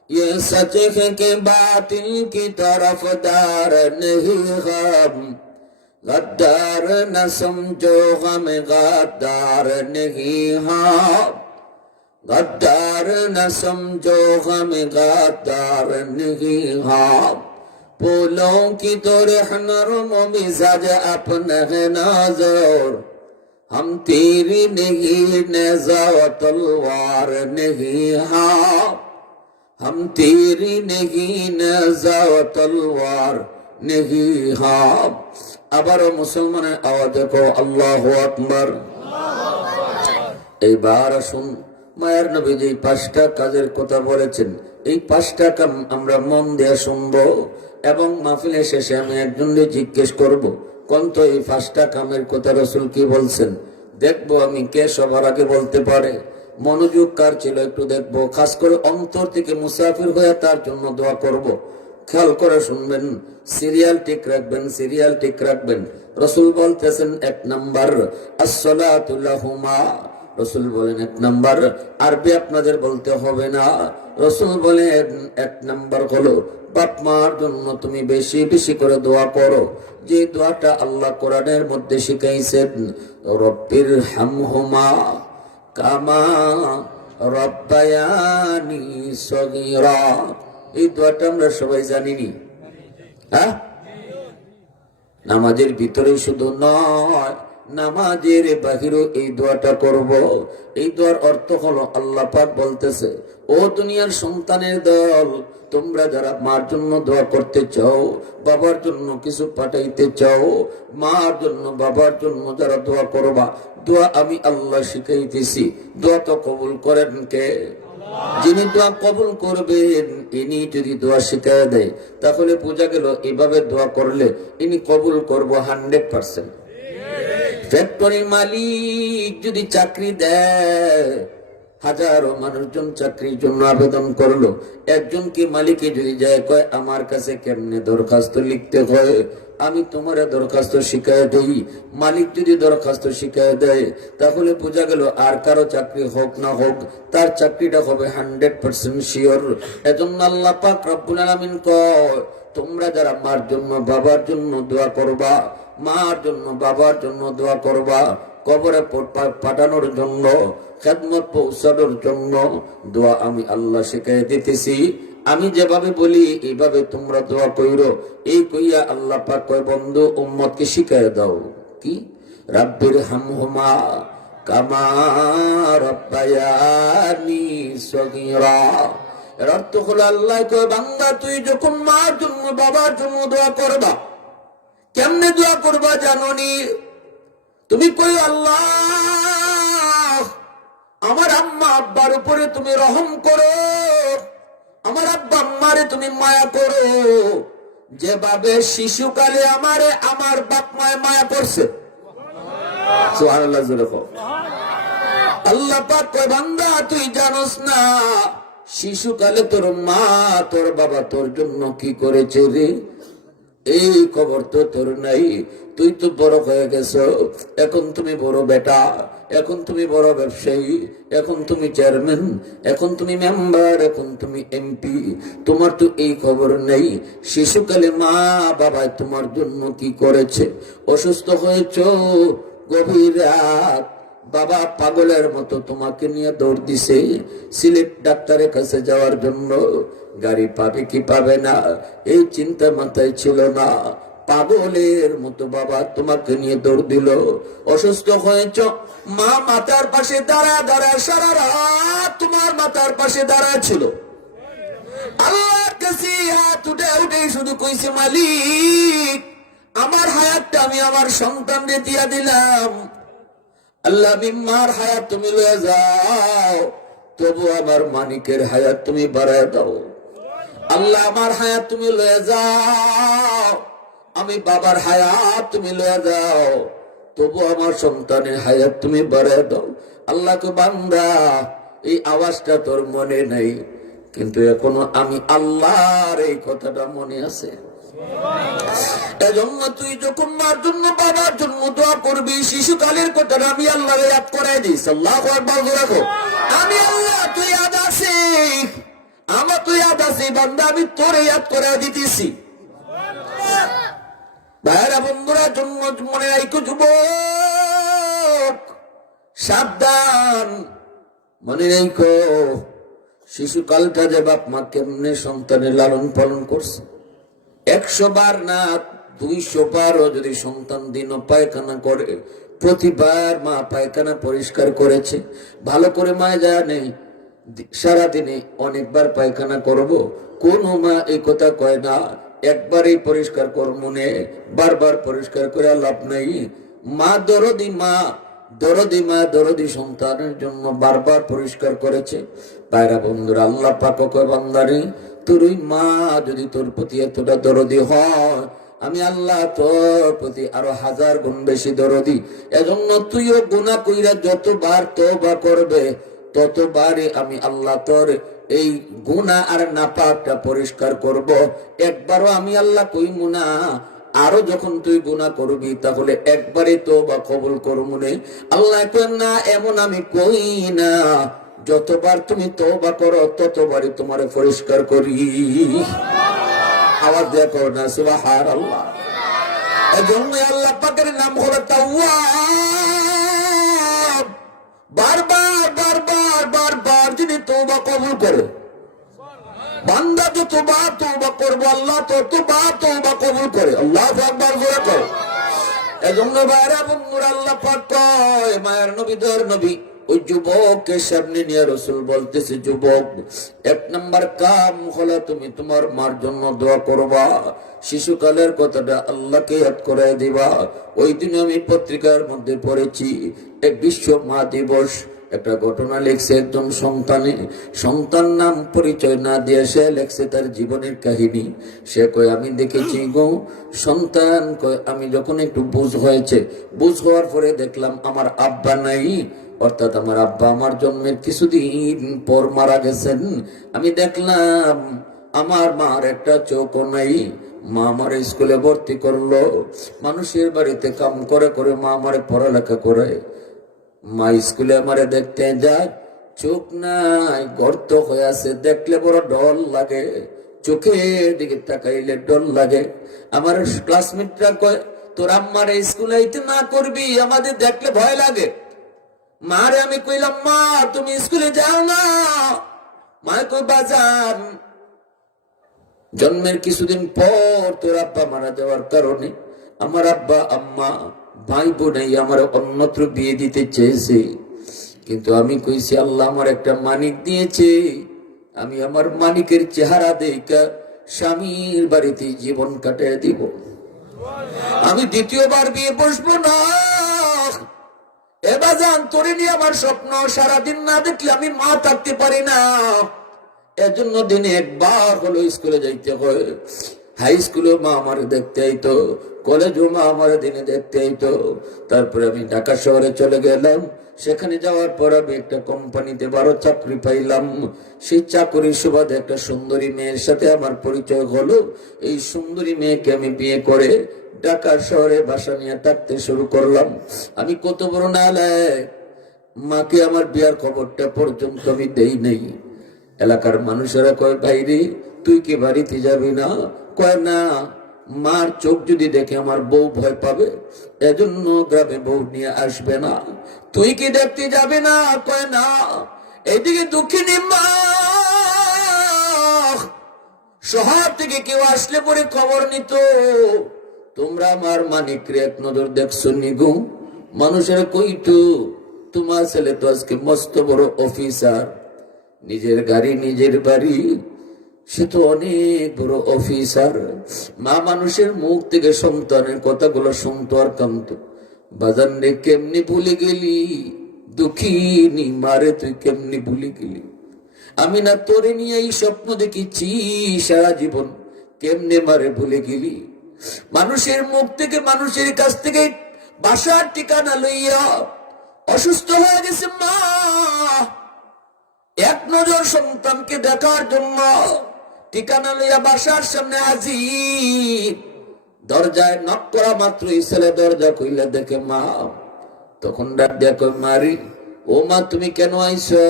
ये सच है कि बातिल की तरफदार नहीं गम, गद्दार न समझो गम गद्दार नहीं, हाँ गद्दार न समझो गम गद्दार नहीं, हाँ फूलों की तो रहनरम मिजाज अपना है नाज़ुर, हम तेरी नहीं नेज़ा व तलवार नहीं, हाँ हम तेरी नहीं नेज़ा व तलवार नहीं, हाँ। আবারও মুসলমানের আওয়াজ কো আল্লাহু আকবার। এইবার আসুন, মায়ের নবী যে 5টা কাজের কথা বলেছেন, এই 5টা কাম আমরা মন দিয়ে শুনবো, এবং মাহফিলের শেষে আমি একজনকে জিজ্ঞেস করব, কোন তো এই 5টা কামের কথা রাসূল কি বলছেন, দেখবো আমি কে সবার আগে বলতে পারে। মনোযোগ কার ছিল একটু দেখবো, খাস করে অন্তর থেকে মুসাফির হয়ে তার জন্য দোয়া করব। খেয়াল করে শুনবেন, সিরিয়াল ঠিক রাখবেন, সিরিয়াল ঠিক রাখবেন। রাসূল বলতেছেন 1 নাম্বার আসসালাতু লাহুমা, রাসূল বলেন 1 নাম্বার, আরবি আপনাদের বলতে হবে না। রাসূল বলেন 1 নাম্বার হলো বাপ মার জন্য তুমি বেশি বেশি করে দোয়া করো, যে দোয়াটা আল্লাহ কোরআনের মধ্যে শিখাইছেন, রব্বির হামহুমা কামা রব্বায়ানি সগীরা। এই দোয়াটা আমরা সবাই জানিনি, হ্যাঁ? নামাজের ভিতরে শুধু নয়, নামাজের বাহিরেও এই দোয়াটা করব। এই দোয়ার অর্থ হলো, আল্লাহ পাক বলতেছে, ও দুনিয়ার সন্তানের দল, তোমরা যারা মার জন্য দোয়া করতে চাও, বাবার জন্য কিছু পাঠাইতে চাও, মার জন্য বাবার জন্য যারা দোয়া করবা, দোয়া আমি আল্লাহ শিখাইতেছি। দোয়া তো কবুল করেন কে? যিনি দোয়া কবুল করবেন, ইনি যদি দোয়া শিখায় দেয়, তাহলে বোঝা গেল এভাবে দোয়া করলে ইনি কবুল করব 100%। ফ্যাক্টরির মালিক যদি চাকরি দেয়, হাজারো মানুষজন চাকরির জন্য আবেদন করলো, একজনকে মালিকে যদি যায় কয় আমার কাছে কেমনে দরখাস্ত লিখতে হয়, আমি তোমার দরখাস্ত শিখায় দেই, মালিক যদি দরখাস্ত শিখায় দেয়, তাহলে বোঝা গেল আর কারো চাকরি হোক না হোক, তার চাকরিটা হবে 100% শিওর। এজন্য আল্লাহ পাক রব্বুল আলামিন কয়, তোমরা যারা মার জন্য বাবার জন্য দোয়া করবা, মার জন্য বাবার জন্য দোয়া করবা, কবরে পাঠানোর জন্য, খেদমত পৌঁছানোর জন্য দোয়া আমি আল্লাহ শিখাই দিতেছি। আমি যেভাবে বলি এইভাবে তোমরা দোয়া কইরো। এই কইয়া আল্লাহ পাক কয়, বন্ধু উম্মতকে শিখায় দাও কি, রাব্বির হামহুমা কামা রাব্বায়ানি সগীরা। এর অর্থ হলো, আল্লাহ কয়, বান্দা তুই যখন মার জন্য বাবার জন্য দোয়া করবা, কেমনে দোয়া করবা জানোনি? তুমি কই, আল্লাহ আমার আম্মা আব্বার উপরে তুমি রহম করো, আমার আব্বা আম্মারে তুমি মায়া করো, যেভাবে শিশুকালে আমারে আমার বাপ মায় মায়া করছে। সুবহানাল্লাহ জোরে কও। আল্লাহ পাক কয়, বান্দা তুই জানোস না শিশুকালে তোর মা তোর বাবা তোর জন্য কি করেছে রে? এই খবর তো তোর নাই। তুই তো বড় হয়ে গেছো, এখন তুমি বড় বেটা, এখন তুমি বড় ব্যবসায়ী, এখন তুমি চেয়ারম্যান, এখন তুমি মেম্বার, এখন তুমি এমপি, তোমার তো এই খবর নেই শিশুকালে মা বাবা তোমার জন্য কি করেছে। অসুস্থ হয়েছ, গভীর রাত, বাবা পাগলের মতো তোমাকে নিয়ে দৌড় দিছে সিলেট ডাক্তারের কাছে যাওয়ার জন্য। গাড়ি পাবে কি পাবে না এই চিন্তা মাথায় ছিল না। পাগলের মতো বাবা তোমাকে নিয়ে দৌড় দিল। অসুস্থ হয়েছ, মা মাথার পাশে দাঁড়া দাঁড়া সারা রাত তোমার মাথার পাশে দাঁড়া ছিল। আল্লাহর কাছে হাত উঠে উঠে শুধু কইছে, মালিক আমার হায়াতটা আমি আমার সন্তানকে দিয়া দিলাম। আল্লাহ বিম্মার হায়াত তুমি লয়ে যাও, তবু আমার মানিকের হায়াত তুমি বাড়ায় দাও। আল্লাহ আমার হায়াত তুমি লয়ে যাও, আমি বাবার হায়াত তুমি লয়ে যাও, তবু আমার সন্তানের হায়াত তুমি বাড়ায় দাও। আল্লাহকে বান্দা এই আওয়াজটা তোর মনে নেই, কিন্তু এখনো আমি আল্লাহর এই কথাটা মনে আছে। এজন্য তুই যখন মার জন্য বাবার জন্য দোয়া করবি, শিশুকালের কথাটা আমি আল্লাহর ইয়াদ করাই দিস। আল্লাহু আকবার রাখো। আমি আল্লাহ তুই ইয়াদ আছে, আমার তুই ইয়াদ আছে বান্দা, আমি তোরে ইয়াদ করাই দিতেছি। ভাইরা বন্ধুরা জন্য মনে রাখো যুবক, সাবধান মনে রাখো শিশুকালটা যে বাপ মা কেমনে সন্তানের লালন পালন করছে। 100 বার না 200 বারও যদি সন্তান দিন পায়খানা করে, প্রতিবার মা পায়খানা পরিষ্কার করেছে। ভালো করে মা জানে সারাদিনে অনেকবার পায়খানা করব, কোন মা এই কথা কয় না একবারই পরিষ্কার করবো নে, বারবার পরিষ্কার করে লাভ নাই। মা দরদি, মা দরদি, মা দরদি সন্তানের জন্য বারবার পরিষ্কার করেছে। পায়রা বন্ধুরা আল্লাহ পাক কয় বান্দারে তোর ওই মা যদি তোর প্রতি এতটা দরদি হয়, আমি আল্লাহ তোর প্রতি আরো 1000 গুণ বেশি দরদি। এজন্য তুইও গুনাহ কইরা যতবার তওবা করবে ততবারই আমি আল্লাহ তোর এই গুনাহ আর নাপাকটা পরিষ্কার করব। একবারও আমি আল্লাহ কইমু না, আরো যখন তুই গুনাহ করবি তাহলে একবারে তওবা কবুল করবো না। আল্লাহ কই না এমন আমি কই না, যতবার তুমি তওবা করো ততবারই তোমারে পরিষ্কার করি। আওয়াজ দিয়ে করো না সুবহানাল্লাহ। এজন্য আল্লাহ পাকের নাম হলো তাওয়াব। বারবার বারবার বারবার যিনি তওবা কবুল করে, বান্দা যতবার তওবা করবে আল্লাহ ততবার তওবা কবুল করে। আল্লাহু আকবার জোরে করো। এজন্য ভাইরা বন্ধুরা আল্লাহ পাক কয় মায়ের নবী দর নবী ওই যুবককে সামনে নিয়ে রাসূল বলতেছে, যুবক 1 নাম্বার কাম হলো তুমি তোমার মার জন্য দোয়া করবা, শিশুকালের কথাটা আল্লাহকে ইয়াদ করাই দিবা। ওই দিন আমি পত্রিকার মধ্যে পড়েছি এক বিশ্ব মা দিবস একটা ঘটনা লিখছে একজন সন্তান নাম পরিচয় না দিয়ে সে লেখছে তার জীবনের কাহিনী। সে কয় আমি দেখেছি গো সন্তান, কয় আমি যখন একটু বুঝ হওয়ার পরে দেখলাম আমার আব্বা নাই, অর্থাৎ আমার আব্বা আমার জন্মের কিছুদিন পর মারা গেছেন। আমি দেখলাম আমার মার একটা চোখও নাই। মা আমার স্কুলে ভর্তি করলো, মানুষের বাড়িতে কাম করে করে মা আমারে পড়ালেখা করে। মা স্কুলে আমারে দেখতে যায়, চোখ নাই, গর্ত হয়ে আছে, দেখলে বড় ডর লাগে, চোখের দিকে তাকাইলে ডর লাগে। আমার ক্লাসমেটরা কয় তোর আম্মার স্কুলে আইতে না করবি, আমাদের দেখলে ভয় লাগে। মারে আমি কইলাম মা তুমি স্কুলে যাও না। মা কই বাজান জন্মের কিছুদিন পর তোর আব্বা মারা যাওয়ার কারণে আমার আব্বা আম্মা ভাই বোনাই আমার অন্যত্র বিয়ে দিতে চেয়েছে, কিন্তু আমি কইছি আল্লাহ আমার একটা মানিক দিয়েছে, আমি আমার মানিকের চেহারা দেখা স্বামীর বাড়িতে জীবন কাটিয়ে দিব, আমি দ্বিতীয়বার বিয়ে বসবো না। এবার জান তোরে নিয়ে আমার স্বপ্ন, সারাদিন না দেখলে আমি মা থাকতে পারি না। এজন্য দিনে একবার হলো স্কুলে যাইতে হয়। হাই স্কুলে মা আমার দেখতে আইতো, কলেজও মা আমার দিনে দেখতে আইতো। তারপরে আমি ঢাকা শহরে চলে গেলাম। সেখানে যাওয়ার পর আমি একটা কোম্পানিতে 12 চাকরি পাইলাম। সেই চাকরির সুবাদে একটা সুন্দরী মেয়ের সাথে আমার পরিচয় হলো। এই সুন্দরী মেয়েকে আমি বিয়ে করে ঢাকা শহরে বাসা নিয়ে থাকতে শুরু করলাম। আমি কত বড় নালায়েক, মাকে আমার বিয়ার খবরটা পর্যন্ত আমি দেই নাই। এলাকার মানুষেরা কয় ভাইরে তুই কি বাড়িতে যাবি না? কয় না, মার চোখ যদি দেখে আমার বউ ভয় পাবে, এজন্য গ্রামে বউ নিয়ে আসবে না। তুই কি দেখতে যাবে না? কয় না। এইদিকে দুঃখিনী মা শহর থেকে কেউ আসলে পরে খবর নিত, তোমরা আমার মানিকরে এক নজর দেখছো নিগু? মানুষের কইটু তোমার ছেলে তো আজকে মস্ত বড় অফিসার, নিজের গাড়ি নিজের বাড়ি, সে তো অনেক বড় অফিসার। মা মানুষের মুখ থেকে সন্তানের কথাগুলো শুনতো আর কামতো। বাজান রে কেমনি ভুলে গেলি দুঃখিনী মারে, তুই কেমনি ভুলে গেলি? আমি না তোরে নিয়ে এই স্বপ্ন দেখেছি সারা জীবন, কেমনে মারে ভুলে গেলি? মানুষের মুখ থেকে মানুষের কাছ থেকে বাসার ঠিকানা লইয়া অসুস্থ হয়ে গেছে মা, এক নজর সন্তানকে দেখার জন্য ঠিকানা লইয়া বাসার সামনে হাজির। দরজায় নক করা মাত্রই ছেলে দরজা খুইলা দেখে মা। তখন ডাক দেখো মারি, ও মা তুমি কেন আইছো?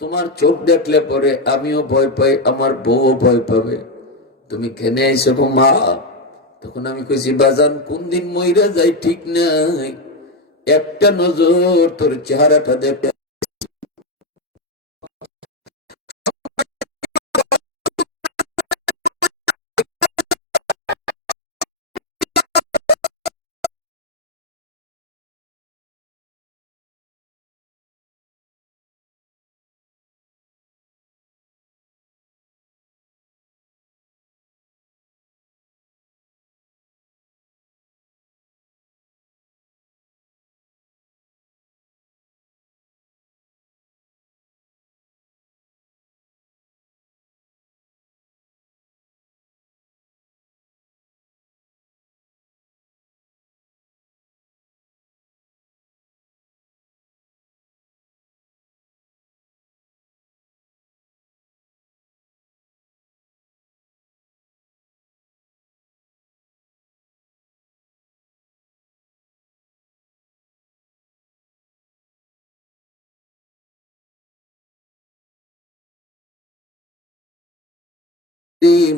তোমার চোখ দেখলে পরে আমিও ভয় পাই, আমার বউও ভয় পাবে, তুমি কেন আইছো গো মা? তখন আমি কইছি বাজান কোন দিন মইরা যাই ঠিক নাই, একটা নজর তোর চেহারাটা দেখে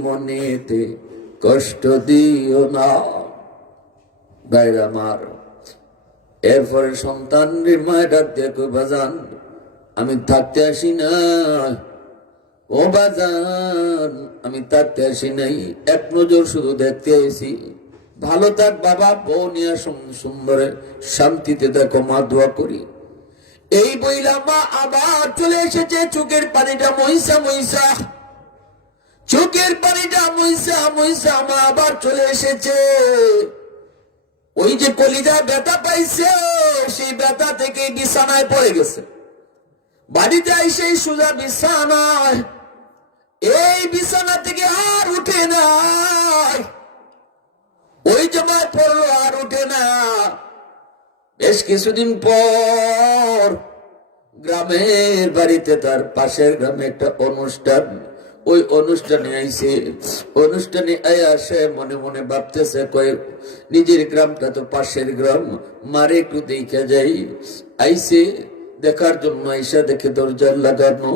মনেতে কষ্ট দিও না ভাইরা আমার। এরপরে সন্তান মায়ের ডাক দেখো বাজান আমি থাকতে আসি না, ও বাজান আমি থাকতে আসি নাই, এক নজর শুধু দেখতে আসি। ভালো থাক বাবা, বউ নিয়ে সুন্দরে শান্তিতে দেখো মা, দোয়া করি। এই বইলা মা আবার চলে এসেছে, চোখের পানিটা মহিষা মহিষা, চোখের পানিটা মহিষা মহিষা মা আবার চলে এসেছে। ওই যে কলিজা ব্যথা পাইছে, সেই ব্যথা থেকে বিছানায় পড়ে গেছে। বাড়িতে এসে সোজা বিছানায়, এই বিছানা থেকে আর উঠে নাই, ওই জায়গায় পড়লো আর উঠে না। বেশ কিছুদিন পর গ্রামের বাড়িতে, তার পাশের গ্রামে একটা অনুষ্ঠান, ওই অনুষ্ঠানে আইছে। অনুষ্ঠানে আসে মনে মনে ভাবতেছে কয়ে নিজের গ্রামটা তো পাশের গ্রাম, মারে একটু দেখে যাই। আইছে দেখার জন্য, আইসা দেখে দরজা লাগানো।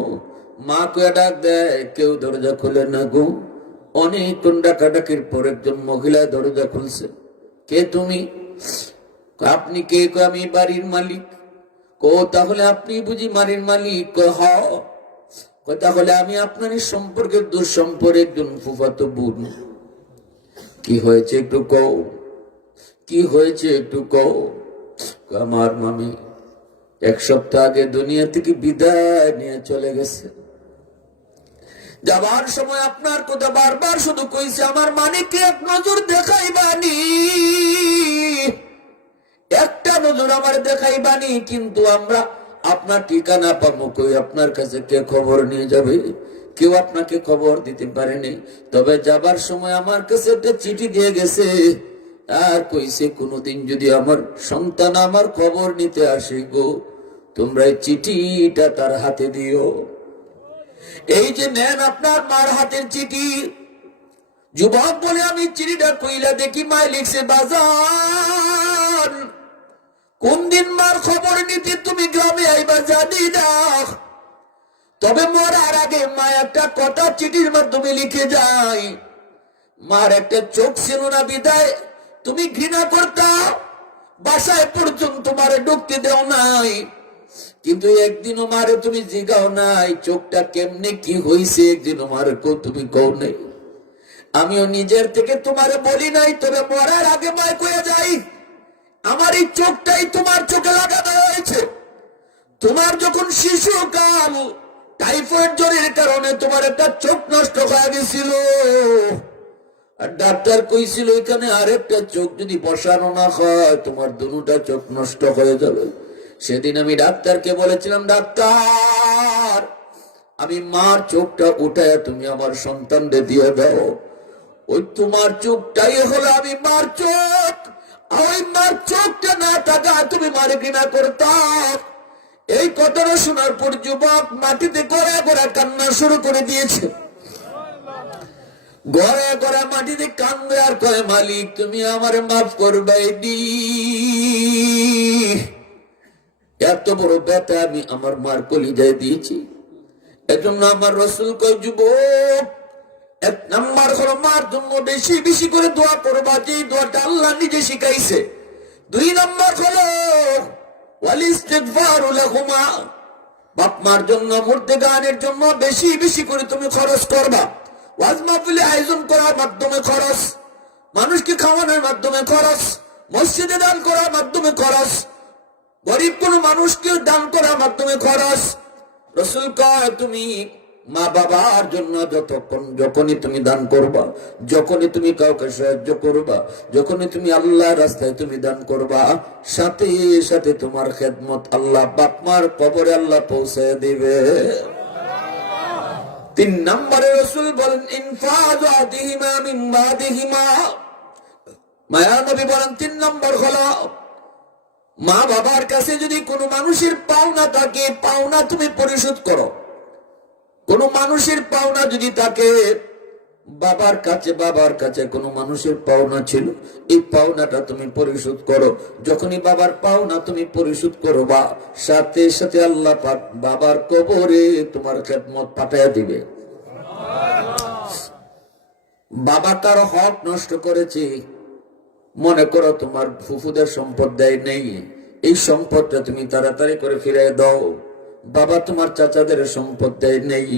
মা কয়ে ডাক দেয়, কেউ দরজা খুলে না গো। অনেকক্ষণ ডাকাডাকির পর একজন মহিলা দরজা খুলছে। কে তুমি? আপনি কে? আমি বাড়ির মালিক। কো তাহলে আপনি বুঝি বাড়ির মালিক? হ। তাহলে আমি আপনার সম্পর্কের দুঃসম্পর্ক একজন ফুফাতো বোন। কি হয়েছে একটু কও, কি হয়েছে একটু কও। আমার মামি এক সপ্তাহ আগে দুনিয়া থেকে বিদায় নিয়ে চলে গেছে। যাবার সময় আপনার কথা বারবার শুধু কইছে, আমার মানিককে এক নজর দেখাইবানি, একটা নজর আমার দেখাইবানি। কিন্তু আমরা আপনার ঠিকানা পাবো কই? আপনার কাছে কে খবর নিয়ে যাবে? কেউ আপনাকে খবর দিতে পারেনি। তবে যাবার সময় আমার কাছে একটা চিঠি দিয়ে গেছে, আর কইছে কোনদিন যদি আমার সন্তান আমার খবর নিতে আসে গো, তোমরা এই চিঠিটা তার হাতে দিও। এই যে নেন আপনার মার হাতের চিঠি। যুবক বলে আমি চিঠিটা কইলা দেখি, মায় লিখছে, বাজান কোন দিন মার খবর নিতে তুমি গ্রামে আইবা জানি না, তবে মরার আগে মা একটা কথা চিঠির মাধ্যমে লিখে যায়। মার একটা চোখ ছিল না বিদায় তুমি ঘৃণা করতা, বাসায় পর্যন্ত মারে ঢুকতে দেও নাই, কিন্তু একদিনও মারে তুমি জিগাও নাই চোখটা কেমনে কি হইছে, একদিনও মারে তুমি কও নাই। আমিও নিজের থেকে তোমারে বলি নাই, তবে মরার আগে মায় কয়ে যাই আমার এই চোখটাই তোমার চোখে লাগানো হয়েছে। তোমার যখন শিশুকাল টাইফয়েড জ্বরের কারণে তোমার একটা চোখ নষ্ট হয়ে গেছিল, আর ডাক্তার কইছিল এখানে আরেকটা চোখ যদি বসানো না হয় তোমার দুটা চোখ নষ্ট হয়ে যাবে। সেদিন আমি ডাক্তারকে বলেছিলাম, ডাক্তার আমি মার চোখটা উঠায় তুমি আমার সন্তানদের দিয়ে দাও। ওই তোমার চোখটাই হলো আমি মার চোখ, ওই মার চোখটা না থাকা তুমি মারে ঘৃণা করতাম। এই কথাটা শোনার পর যুবক মাটিতে গড়া গড়া কান্না শুরু করে দিয়েছে, গড়া গড়া মাটিতে কান্দে আর কয় মালিক তুমি আমার মাফ করবে। এত বড় ব্যথা আমি আমার মার কলিজায় দিয়েছি। এজন্য আমার রাসূল কয় যুবক, এক নাম্বার হলো মার জন্য বেশি বেশি করে দোয়া করবা, যে দোয়াটা আল্লাহ নিজে শিখাইছে। দুই নাম্বার হলো ওয়াল ইস্তিগফারু লাহুমা, বাপ মার জন্য মুর্দেগানের জন্য বেশি বেশি করে তুমি খরচ করবা। ওয়াজ মাহফিলে আয়োজন করার মাধ্যমে খরচ, মানুষকে খাওয়ানোর মাধ্যমে খরচ, মসজিদে দান করার মাধ্যমে খরচ, গরিব কোন মানুষকে দান করার মাধ্যমে খরচ। রাসূল কয় তুমি মা বাবার জন্য যখনই তুমি দান করবা, যখনই তুমি কাউকে সাহায্য করবা, যখনই তুমি আল্লাহর রাস্তায় তুমি দান করবা, সাথে সাথে তোমার খেদমত আল্লাহ বাপ মার কবরে আল্লাহ পৌঁছে দিবে। তিন নম্বরে রাসূল বলেন ইনফাযু আদিহিমা মিন বাদিহিমা, মায়া নবী বলেন তিন নম্বর হলো মা বাবার কাছে যদি কোনো মানুষের পাওনা থাকে পাওনা তুমি পরিশোধ করো। কোন মানুষের পাওনা যদি থাকে, বাবার কাছে কোন মানুষের পাওনা ছিল, এই পাওনাটা তুমি পরিশোধ করো। যখনই বাবার পাওনা তুমি পরিশোধ করবা, সাথে সাথে আল্লাহ পাক বাবার কবরে তোমার খেদমত পাঠাইয়া দিবে। বাবা কারো হক নষ্ট করেছে, মনে করো তোমার ফুফুদের সম্পদ দেয় নেই, এই সম্পদটা তুমি তাড়াতাড়ি করে ফিরিয়ে দাও। বাবা তোমার চাচাদের সম্পদ দেয় নেই,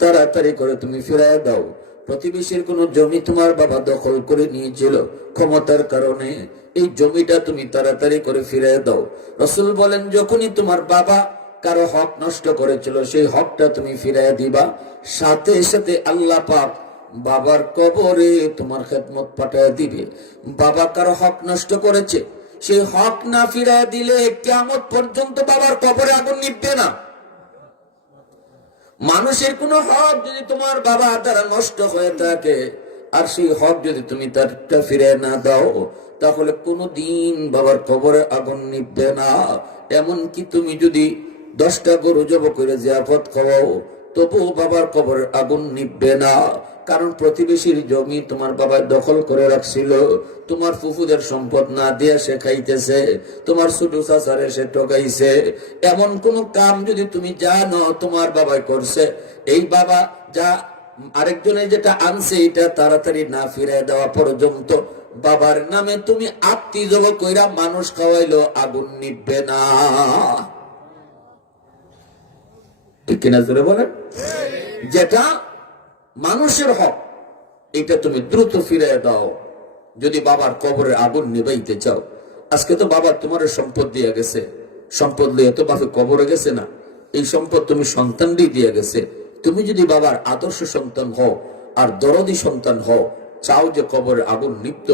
তাড়াতাড়ি করে তুমি ফিরিয়ে দাও। প্রতিবেশীর কোন জমি তোমার বাবা দখল করে নিয়েছিল ক্ষমতার কারণে, এই জমিটা তুমি তাড়াতাড়ি করে ফিরিয়ে দাও। রাসূল বলেন যখনই তোমার বাবা কারো হক নষ্ট করেছিল সেই হকটা তুমি ফিরিয়ে দিবা, সাথে সাথে আল্লাহ পাক বাবার কবরে তোমার খেদমত পাঠায় দিবে। বাবা কারো হক নষ্ট করেছে, সেই হক না ফিরিয়ে দিলে কিয়ামত পর্যন্ত বাবার কবরে আগুন নিভবে না। মানুষের কোন হক যদি তোমার বাবা দ্বারা নষ্ট হয়ে থাকে আর সেই হক যদি তুমি তারটা ফিরে না দাও, তাহলে কোনদিন বাবার কবরে আগুন নিভবে না। এমনকি তুমি যদি 10টা গরু জবাই করে জিয়াফত খাওয়াও, তবুও বাবার কবরে আগুন নিভবে না। কারণ প্রতিবেশীর জমি তোমার বাবা দখল করে রাখছিল, তোমার ফুফুদের সম্পদ না দিয়ে সে খাইতেছে, তোমার ছোট চাচারে সে ঠকাইছে। এমন কোন কাম যদি তুমি জানো তোমার বাবাই করছে, এই বাবা যা আরেকজনে যেটা আনছে এটা তাড়াতাড়ি না ফিরে দেওয়া পর্যন্ত বাবার নামে তুমি আত্মীয় জবাই কইরা মানুষ খাওয়াইলো আগুন নিভবে না। ঠিক কিনা জোরে বলেন? যেটা মানুষের হক এটা তুমি দ্রুত ফিরে দাও যদি বাবার কবরের আগুন নিভাইতে চাও। আজকে তো বাবা তোমার সম্পদ দিয়ে গেছে, সম্পদ নিয়ে তো বাপে কবরে গেছে না, এই সম্পদ তুমি সন্তান দিয়ে গেছে। তুমি যদি বাবার আদর্শ সন্তান হও আর দরদি সন্তান হও, চাও যে কবরের আগুন নিভত,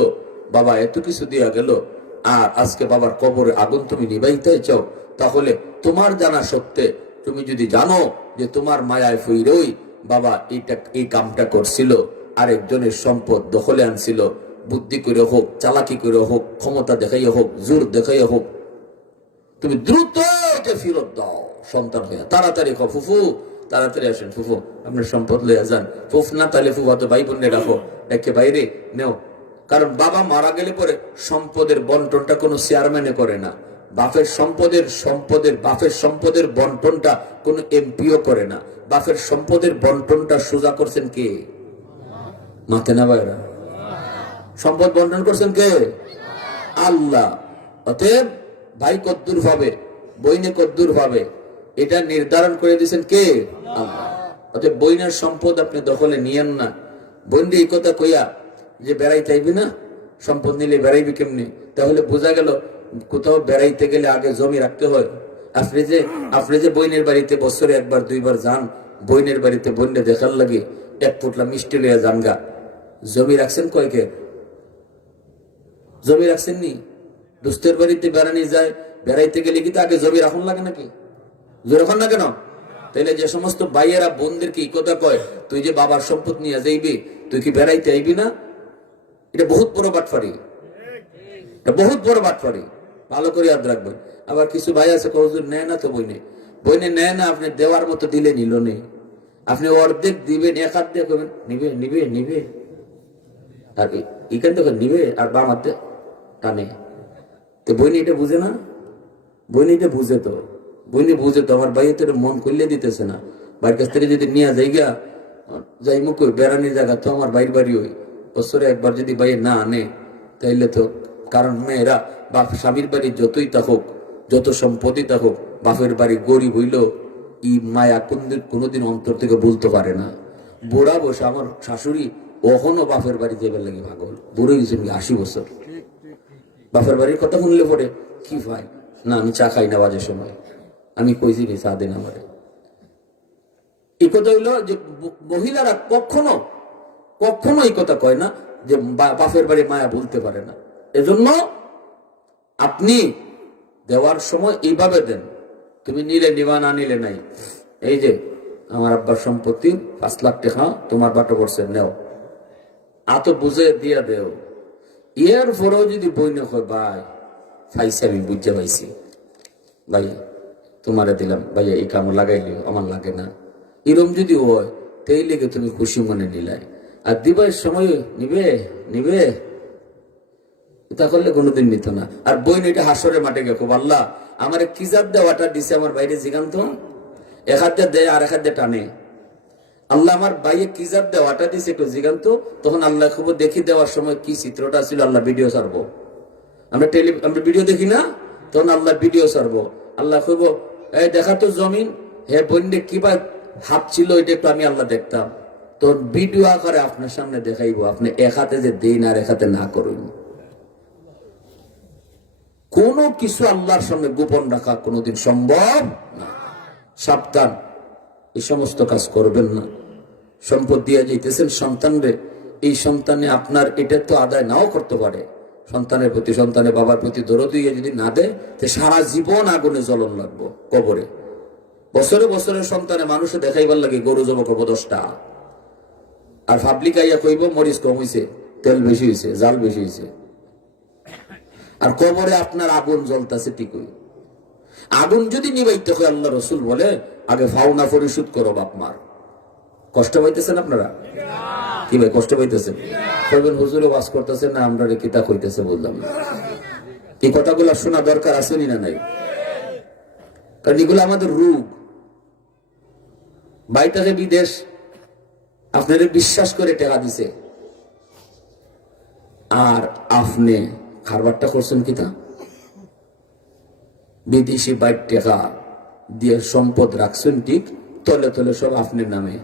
বাবা এত কিছু দিয়া গেল আর আজকে বাবার কবরের আগুন তুমি নিভাইতে চাও, তাহলে তোমার জানা সত্ত্বে তুমি যদি জানো যে তোমার মায়ায় ফইরই বাবা এই কামটা করছিল, আরেকজনের সম্পদ দখলে আনছিল, বুদ্ধি করে হোক, চালাকি করে হোক, ক্ষমতা দেখাইয়া হোক, জোর দেখাইয়া হোক, তুমি দ্রুত এটা ফেরত দাও। সন্তান হইয়া তাড়াতাড়ি ফুফু তাড়াতাড়ি আসেন, ফুফু আপনার সম্পদ লইয়া যান। ফুফ না তাহলে ফুফা তো ভাই বোনে রাখো, একে বাইরে নেও। কারণ বাবা মারা গেলে পরে সম্পদের বন্টনটা কোনো চেয়ারম্যানে করে না, বাপের সম্পদের বন্টনটা কোন এমপিও করে না, বাপের সম্পদের বন্টনটা সোজা করছেন কে? মাথে না ভাইরা? সম্পদ বন্টন করছেন কে? আল্লাহ। অতএব ভাই কদ্দুর পাবে, বইনে কদ্দুর পাবে, এটা নির্ধারণ করে দিয়েছেন কে? আল্লাহ। অতএব বইনের সম্পদ আপনি দখলে নিয়েন না। বইনে এই কথা কইয়া যে বেড়াইতে আইবি না, সম্পদ নিলে বেড়াইবি কেমনি? তাহলে বোঝা গেল কোথাও বেড়াইতে গেলে আগে জমি রাখতে হয়। আপনি যে বইনের বাড়িতে বছরে একবার দুইবার যান, বইনের বাড়িতে বইনে দেখার লাগে এক পুটলা মিষ্টি লইয়া যান গা, জমি রাখছেন কয়কে? জমি রাখছেন নি? দুস্থের বাড়িতে বেড়ানি যায়, বেড়াইতে গেলে কি আগে জমি রাখুন লাগে নাকি? রাখুন না কেন? তাইলে যে সমস্ত ভাইয়েরা বোনদেরকে এই কথা কয় তুই যে বাবার সম্পদ নিয়ে যাইবি, তুই কি বেড়াইতে আইবি না, এটা বহুত বড় বাটফারি, এটা বহুত বড় বাটফারি। ভালো করে ইয়াদ রাখবেন। আবার কিছু ভাই আছে হুজুর নেয় না তো বইনে, বইনে নেয় না, আপনি দেওয়ার মতো দিলে নিল নেই, আপনি অর্ধেক দিবেন, এক হাত দিয়ে করবেন নিবে নিবে নিবে, আর এখান থেকে নিবে আর বাম হাতে টানে। তো বইনি এটা বুঝে না, বইনি এটা বুঝে তো, বইনি বুঝে তো। আমার ভাই তো মন করলে দিতেছে না। বাড়ির কাছ থেকে যদি নিয়ে যাই গা, যাই মুখ বেড়ানির জায়গা তো আমার বাইর বাড়ি ওই বছরে একবার যদি ভাই না আনে তাইলে তো, কারণ মেয়েরা বাপ স্বামীর বাড়ি যতই থাকুক, যত সম্পত্তি থাকুক, বাপের বাড়ি গরিব হইল ই মায়া কোনদিন অন্তর থেকে বলতে পারে না। বুড়া বসে আমার শাশুড়ি কখনো বাপের বাড়ি যাবার লাগে পাগল, বুড়ো গেছেন 80 বছর, বাপের বাড়ির কথা শুনলে পরে কি ভাই না আমি চা খাই না বাজের সময়, আমি কইছি নি চা দিন আমারে। এই কথা হইলো যে মহিলারা কখনো কখনো এই কথা কয় না যে বাপের বাড়ি মায়া বলতে পারে না। এজন্য আপনি দেওয়ার সময় এইভাবে দেন, তুমি নিলে নিবা না নিলে নাই। এই যে আমার আব্বার সম্পত্তি 5 লাখ টাকা তোমার বাটো করছে, নেও, আতো বুঝে দিয়া দেও। এর পরেও যদি বই না হয় ভাই পাইছি, আমি বুঝতে পাইছি ভাই তোমারে দিলাম, ভাইয়া এই কাম লাগাইলিও আমার লাগে না, এরম যদি হয় তাই লেগে তুমি খুশি মনে নিলাই, আর দিবার সময় নিবে নিবে তা করলে কোনোদিন নিত না। আর বই এটা হাসরের মাঠে গিয়ে খুব আল্লাহ আমার কি জাত দেওয়াটা দিছে আমার বাইরে জিগান্ত, এক হাত দিয়ে দেয় আর এক হাত দিয়ে টানে। আল্লাহ আমার বাইরে কি জাত দেওয়াটা দিছে একটু জিগান্ত, তখন আল্লাহ খুব দেখি দেওয়ার সময় কি চিত্রটা ছিল, আল্লাহ ভিডিও ছাড়বো। আমরা ভিডিও দেখি না, তখন আল্লাহ ভিডিও ছাড়বো। আল্লাহ খুব এই দেখা তো জমিন হে বন্যে কিবা হাত ছিল, এটা একটু আমি আল্লাহ দেখতাম, তো ভিডিও আকারে আপনার সামনে দেখাইবো, আপনি এক হাতে যে দেই না আর এক হাতে না করুন। কোন কিছু আল্লাহর সামনে গোপন রাখা কোনোদিন সম্ভব না। সাবধান, এই সমস্ত কাজ করবেন না। সম্পদ দিয়ে যাইতেছেন সন্তানরে, এই সন্তানে আপনার এটা তো আদায় নাও করতে পারে, সন্তানের প্রতি, সন্তানের বাবার প্রতি দরদ দিয়ে যদি না দেয় তো সারা জীবন আগুনে জ্বলন লাগবো কবরে। বছরে বছরে সন্তানে মানুষে দেখাইবার লাগে গরু জব করবো 10টা, আর পাবলিক আইয়া কইব মরিচ কম হয়েছে, তেল বেশি হয়েছে, জাল বেশি হয়েছে, আর কবরে আপনার আগুন জ্বলতেছে ঠিকই। আগুন যদি নিবাইতে হয় আল্লাহ রসুল বলে আগে ফাওনা পরিশোধ করো বাপ মার। কষ্ট পাইতেছেন আপনারা? কি ভাই কষ্ট পাইতেছেন? কইবেন হুজুরে ওয়াজ করতেছেন না, আমরা রে কিতা কইতেছে বললাম না। এই কথাগুলো শোনা দরকার আছে না নাই? কারণ এগুলো আমাদের রূপ। বাইটাকে বিদেশ আপনাদের বিশ্বাস করে টাকা দিছে, আর আপনি খারবারটা করছেন কিতা? বিদেশি বাইর টাকা দিয়ে সম্পদ রাখছেন ঠিক, তলে তলে সব আপনার নামে।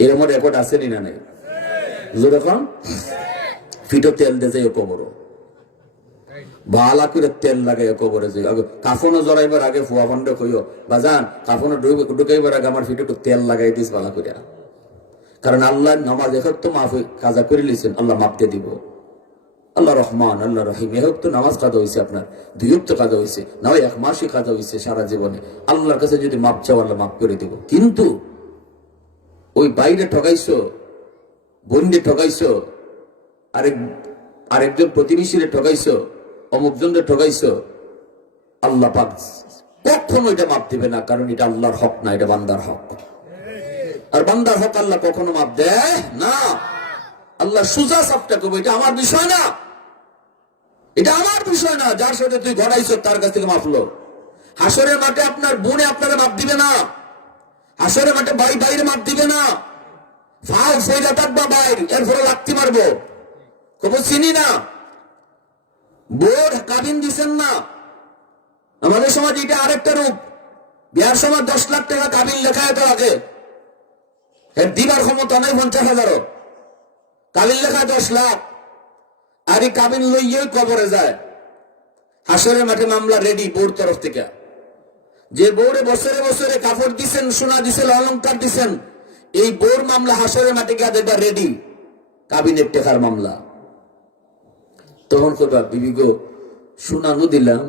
এরকম রেকর্ড আছে না নাই? যেরকম ফিটো তেল দিয়ে যাই কবর, বালা করে তেল লাগাই কবরে যাই, কাফনও জড়াইবার আগে ফুয়া ফন্ডে কইও বাজান কাফনও ঢুকাইবার আগে আমার ফিটো তেল লাগাই দিস বালা করে। কারণ আল্লাহ নামাজ এখন তো মাফ কাজা করে লিছেন, আল্লাহ মাপ দিয়ে দিব। আল্লাহ রহমান আল্লাহ রহিম, এ হোক তো নামাজ কাজা হয়েছে, আপনার 2 ওয়াক্ত কাজা হয়েছে, না হয় 1 মাসই কাজা হয়েছে সারা জীবনে, আল্লাহর কাছে যদি মাপ চাও আল্লাহ মাফ করে দিব। কিন্তু ওই বাইরে ঠকাইছো, বন্যে ঠকাইছো, আরেকজন প্রতিবেশীরে ঠকাইছো, অমুকজনরে ঠকাইছো, আল্লাহ পাক কখনো এটা মাপ দিবে না, কারণ এটা আল্লাহর হক না, এটা বান্দার হক। আর বান্দার হক আল্লাহ কখনো মাপ দেয় না। আল্লাহ সুজা সাপটা করবো, এটা আমার বিষয় না, এটা আমার বিষয় না। যার সাথে তুই ঘটাইছ তার কাছ থেকে মাপলো। হাসরের মাঠে আপনার বোনে আপনারা মাপ দিবে না, হাসরের মাঠে ভাই ভাইয়ের মাপ দিবে না, যাও সেইটা থাকবা বাইর, এরপরে লাত্তি মারবো। খবর চিনি না, বোর্ড কাবিন দিচ্ছেন না। আমাদের সমাজ এটা আরেকটা রূপ। বিয়ার সময় 10 লাখ টাকা কাবিন লেখা যেত আগে, এর দিবার ক্ষমতা নাই 50,000। কাবিন লেখা 10 লাখ, আর এই কাবিন লইয়েই কবরে যায়। হাসরের মাঠে মামলা রেডি বোর্ড তরফ থেকে। যে বোর্ডে বছরে বছরে কাপড় দিচ্ছেন, সোনা দিচ্ছেন, অলংকার দিচ্ছেন, এই বোর্ড মামলা হাসরের মাঠে গিয়ে দেখবা রেডি, কাবিনের টেকার মামলা। তখন কইবা বিবি গো সোনানো দিলাম,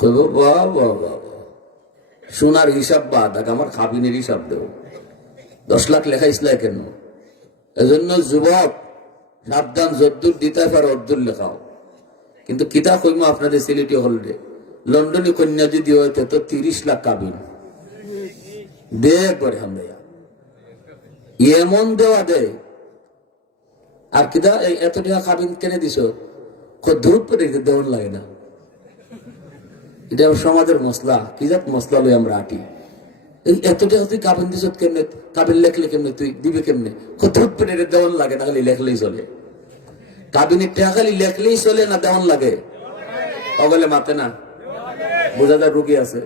কইব বাবা সোনার হিসাব বাদ, আমার কাবিনের হিসাব দেও। 10 লাখ লেখাইছিল কেন? এজন্য যুবক সাবধান, যদ্দুর দিতে পারো অদ্দুর লেখাও। কিন্তু কিতা কইমা আপনাদের সিলেটি হলডে লন্ডনী কন্যা যদি হইতে তো 30 লাখ কাবিন দে করে আমরা এমন দেওয়া দেয়। আর কিতা এত টাকা কাবিন কেনে দিছ, ধূপ করে দেওয়ার লাগে না। এটা সমাজের মশলা, কি জাত মশলা লই আমরা আটি। এই এত টাকা তুই কাবিন দিছ কেমনে, কাবিন লেখলে কেমনে, তুই দিবে কেমনে, ধূপ করে দেওয়ার লাগে না, খালি লেখলেই চলে। কাবিনের টাকা খালি লেখলেই চলে না, দেওয়ান লাগে। অগলে মাতে না, বোঝা যায় রুগী আছে,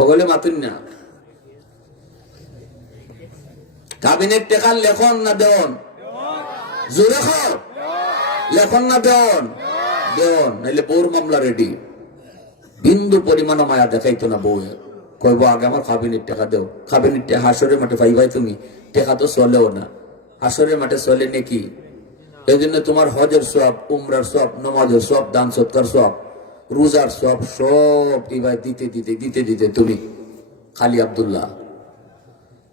অগলে মাতুন না। কাবিনের টাকা লেখন না দেওয়ান, জোরে খাও, লেখন না দেওয়ান, দেওয়ান নাইলে বউর মামলা রেডি। বিন্দু পরিমাণ মায়া দেখাইতো না বউ, কইব আগে আমার কাবিনের টাকা দেও। কাবিনের টাকা হাসরের মাঠে পাই ভাই, তুমি টাকা তো চলেও না, হাসরের মাঠে চলে নাকি? এই জন্য তোমার হজের সব, উমরার সব, নমাজের সব, দান সৎকার সব, রোজার সব, সব এবার দিতে দিতে দিতে দিতে তুমি খালি আব্দুল্লাহ।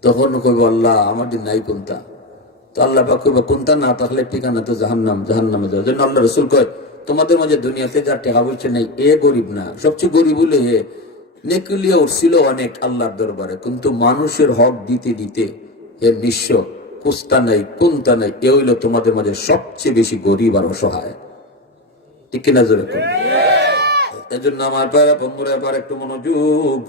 তখন কইব আল্লাহ আমার দিন নাই কোনটা, তো আল্লাহ পাক কইব কোনটা না থাকলে ঠিকানা তো জাহান্নাম, জাহান্নামে যাও। জন্য আল্লাহ রসুল কয় তোমাদের মাঝে দুনিয়াতে যার টাকা বলছে নাই এ গরিব না, সবচেয়ে গরিব হলে এ নেকুলিয়া উঠছিল অনেক আল্লাহর দরবারে, কিন্তু মানুষের হক দিতে দিতে এ নিঃস্ব, কুস্তা নাই, কোনটা নাই, এ হইল তোমাদের মাঝে সবচেয়ে বেশি গরিব আর অসহায়। ঠিক কিনা জোরে কর? এই জন্য আমার বন্ধুরা এবার একটু মনোযোগ,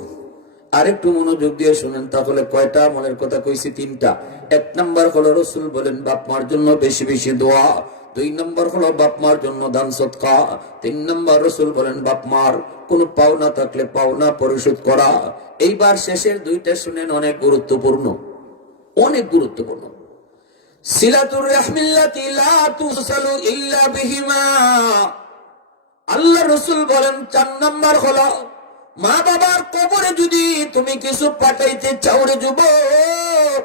আরেকটু মনোযোগ দিয়ে শুনেন। তাহলে কয়টা মনের কথা কইছি? 3টা। 1 নম্বর হলো রসুল বলেন বাপ মার জন্য বেশি বেশি দোয়া। 2 নম্বর হলো বাপ মার জন্য দান সৎকা। 3 নম্বর রসুল বলেন বাপ মার কোন পাওনা থাকলে পাওনা পরিশোধ করা। এইবার শেষের 2টা শুনেন, অনেক গুরুত্বপূর্ণ, অনেক গুরুত্বপূর্ণ। সিলাতুর রাহমিল্লাতি লা তুসালু ইল্লা বিহিমা। আল্লাহ রসুল বলেন 4 নম্বর হলো মা বাবার কবরে যদি তুমি কিছু পাঠাইতে চাও রে যুবক,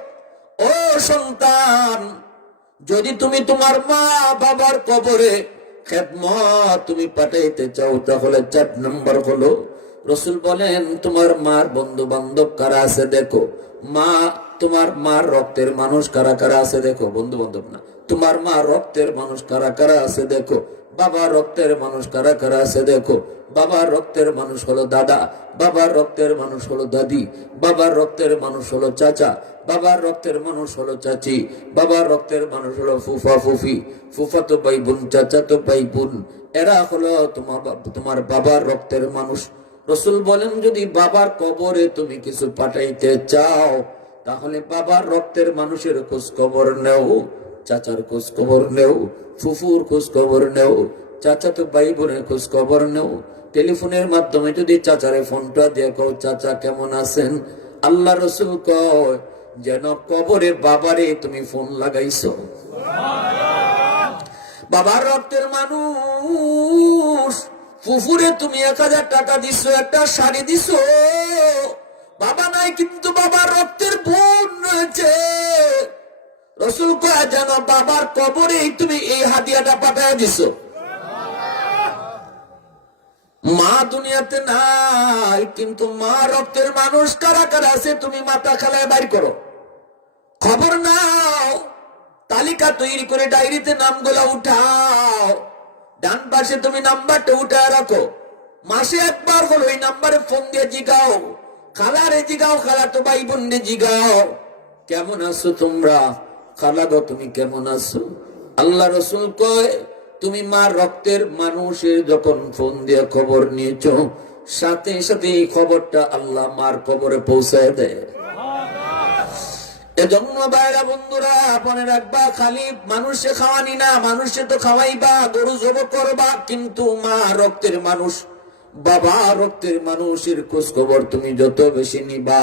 ও সন্তান, যদি তুমি তোমার মা বাবার কবরে খেদমত তুমি পাঠাইতে চাও, তাহলে 4 নম্বর হলো রসুল বলেন তোমার মার বন্ধু বান্ধব কারা আছে দেখো। মা, তোমার মার রক্তের মানুষ কারা কারা আছে দেখো, বন্ধু বান্ধব না, তোমার মা রক্তের মানুষ কারা কারা আছে দেখো। বাবা রক্তের মানুষ কারা কারা আছে দেখো। বাবার রক্তের মানুষ হলো দাদা, বাবার রক্তের মানুষ হলো দাদি, বাবার রক্তের মানুষ হলো চাচা, বাবার রক্তের মানুষ হলো চাচি, বাবার রক্তের মানুষ হলো ফুফা ফুফি, ফুফা তো ভাই বোন, চাচা তো ভাই বোন, এরা হলো তোমার বাবার রক্তের মানুষ। রসুল বলেন যদি বাবার কবরে তুমি কিছু পাঠাইতে চাও, তাহলে বাবার রক্তের মানুষের খোঁজ খবর নেও, চাচার খোঁজ খবর নেও, ফুফুর খোঁজ খবর নেও, চাচা তো ভাই বোনের খোঁজ খবর নেও। টেলিফোনের মাধ্যমে যদি চাচারে ফোনটা দেখো, চাচা কেমন আছেন, আল্লাহ রসুল কয় যেন কবরে বাবারে তুমি ফোন লাগাইছো। বাবার রক্তের মানুষ ফুফুরে তুমি 1000 টাকা দিছো, একটা শাড়ি দিছো, বাবা নাই কিন্তু বাবার রক্তের বোন রয়েছে। রসুল কয় যেন বাবার কবরে তুমি এই হাদিয়াটা পাঠায় দিছো। মা দুনিয়াতে নাই, কিন্তু মা রক্তের মানুষ কারা কারা আছে তুমি মাথা খালায় বাইর করো, খবর নাও, তালিকা তৈরি করে ডায়েরিতে নামগুলো উঠাও, ডান পাশে তুমি নাম্বারটা উঠায় রাখো। মাসে একবার হলো ওই নাম্বারে ফোন দিয়ে জিগাও, খালারে জিগাও, খালা তো ভাই বোনরে জিগাও কেমন আছো তোমরা, খালা গো তুমি কেমন আছো। আল্লাহ রসুল কয় তুমি মা রক্তের মানুষের যখন ফোন দিয়ে খবর নিয়েছো, সাথে সাথে এই খবরটা আল্লাহ মার কবরে পৌঁছায় দেয়। এজন্য ভাইরা বন্ধুরা মনে রাখবা, খালি মানুষে খাওয়ানি না, মানুষে তো খাওয়াইবা, গরু জব করবা, কিন্তু মা রক্তের মানুষ, বাবা রক্তের মানুষের খোঁজ খবর তুমি যত বেশি নিবা,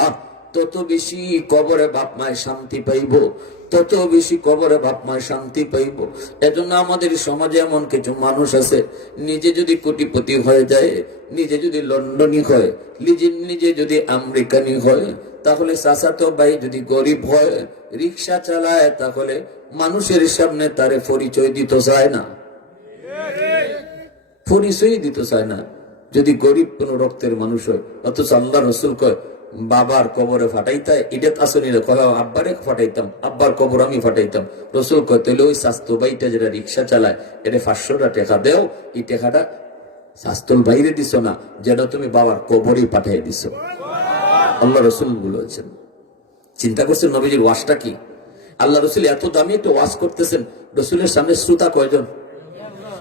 তত বেশি কবরে বাপ মায় শান্তি পাইব, তত বেশি কবরে বাপ মায় শান্তি পাইব। এজন্য আমাদের সমাজে এমন কিছু মানুষ আছে, নিজে যদি কোটিপতি হয়ে যায়, নিজে যদি লন্ডনী হয়, নিজে যদি আমেরিকানি হয়, তাহলে চাচাতো ভাই যদি গরিব হয়, রিক্সা চালায়, তাহলে মানুষের সামনে তারে পরিচয় দিতে চায় না, পরিচয় দিতে চায় না, যদি গরিব কোন রক্তের মানুষ হয়। অথচ আল্লাহ রসুল কয় বাবার কবরে ফাটাইতাই, এটা আসলে আব্বারে ফাটাইতাম, আব্বার কবর আমি ফাটাইতাম। রসুল কয় তাহলে ওই স্বাস্থ্য ভাইটা যেটা রিক্সা চালায়, এটা 500টা টাকা দেও, এই টাকাটা স্বাস্থ্যর বাইরে দিছ না, যেটা তুমি বাবার কবরেই পাঠিয়ে দিছ। আল্লাহ রসুল বলেছেন। চিন্তা করছেন নবীজির ওয়াজটা কি? আল্লাহ রসুল এত দামি একটা ওয়াজ করতেছেন, রসুলের সামনে শ্রোতা কয়জন?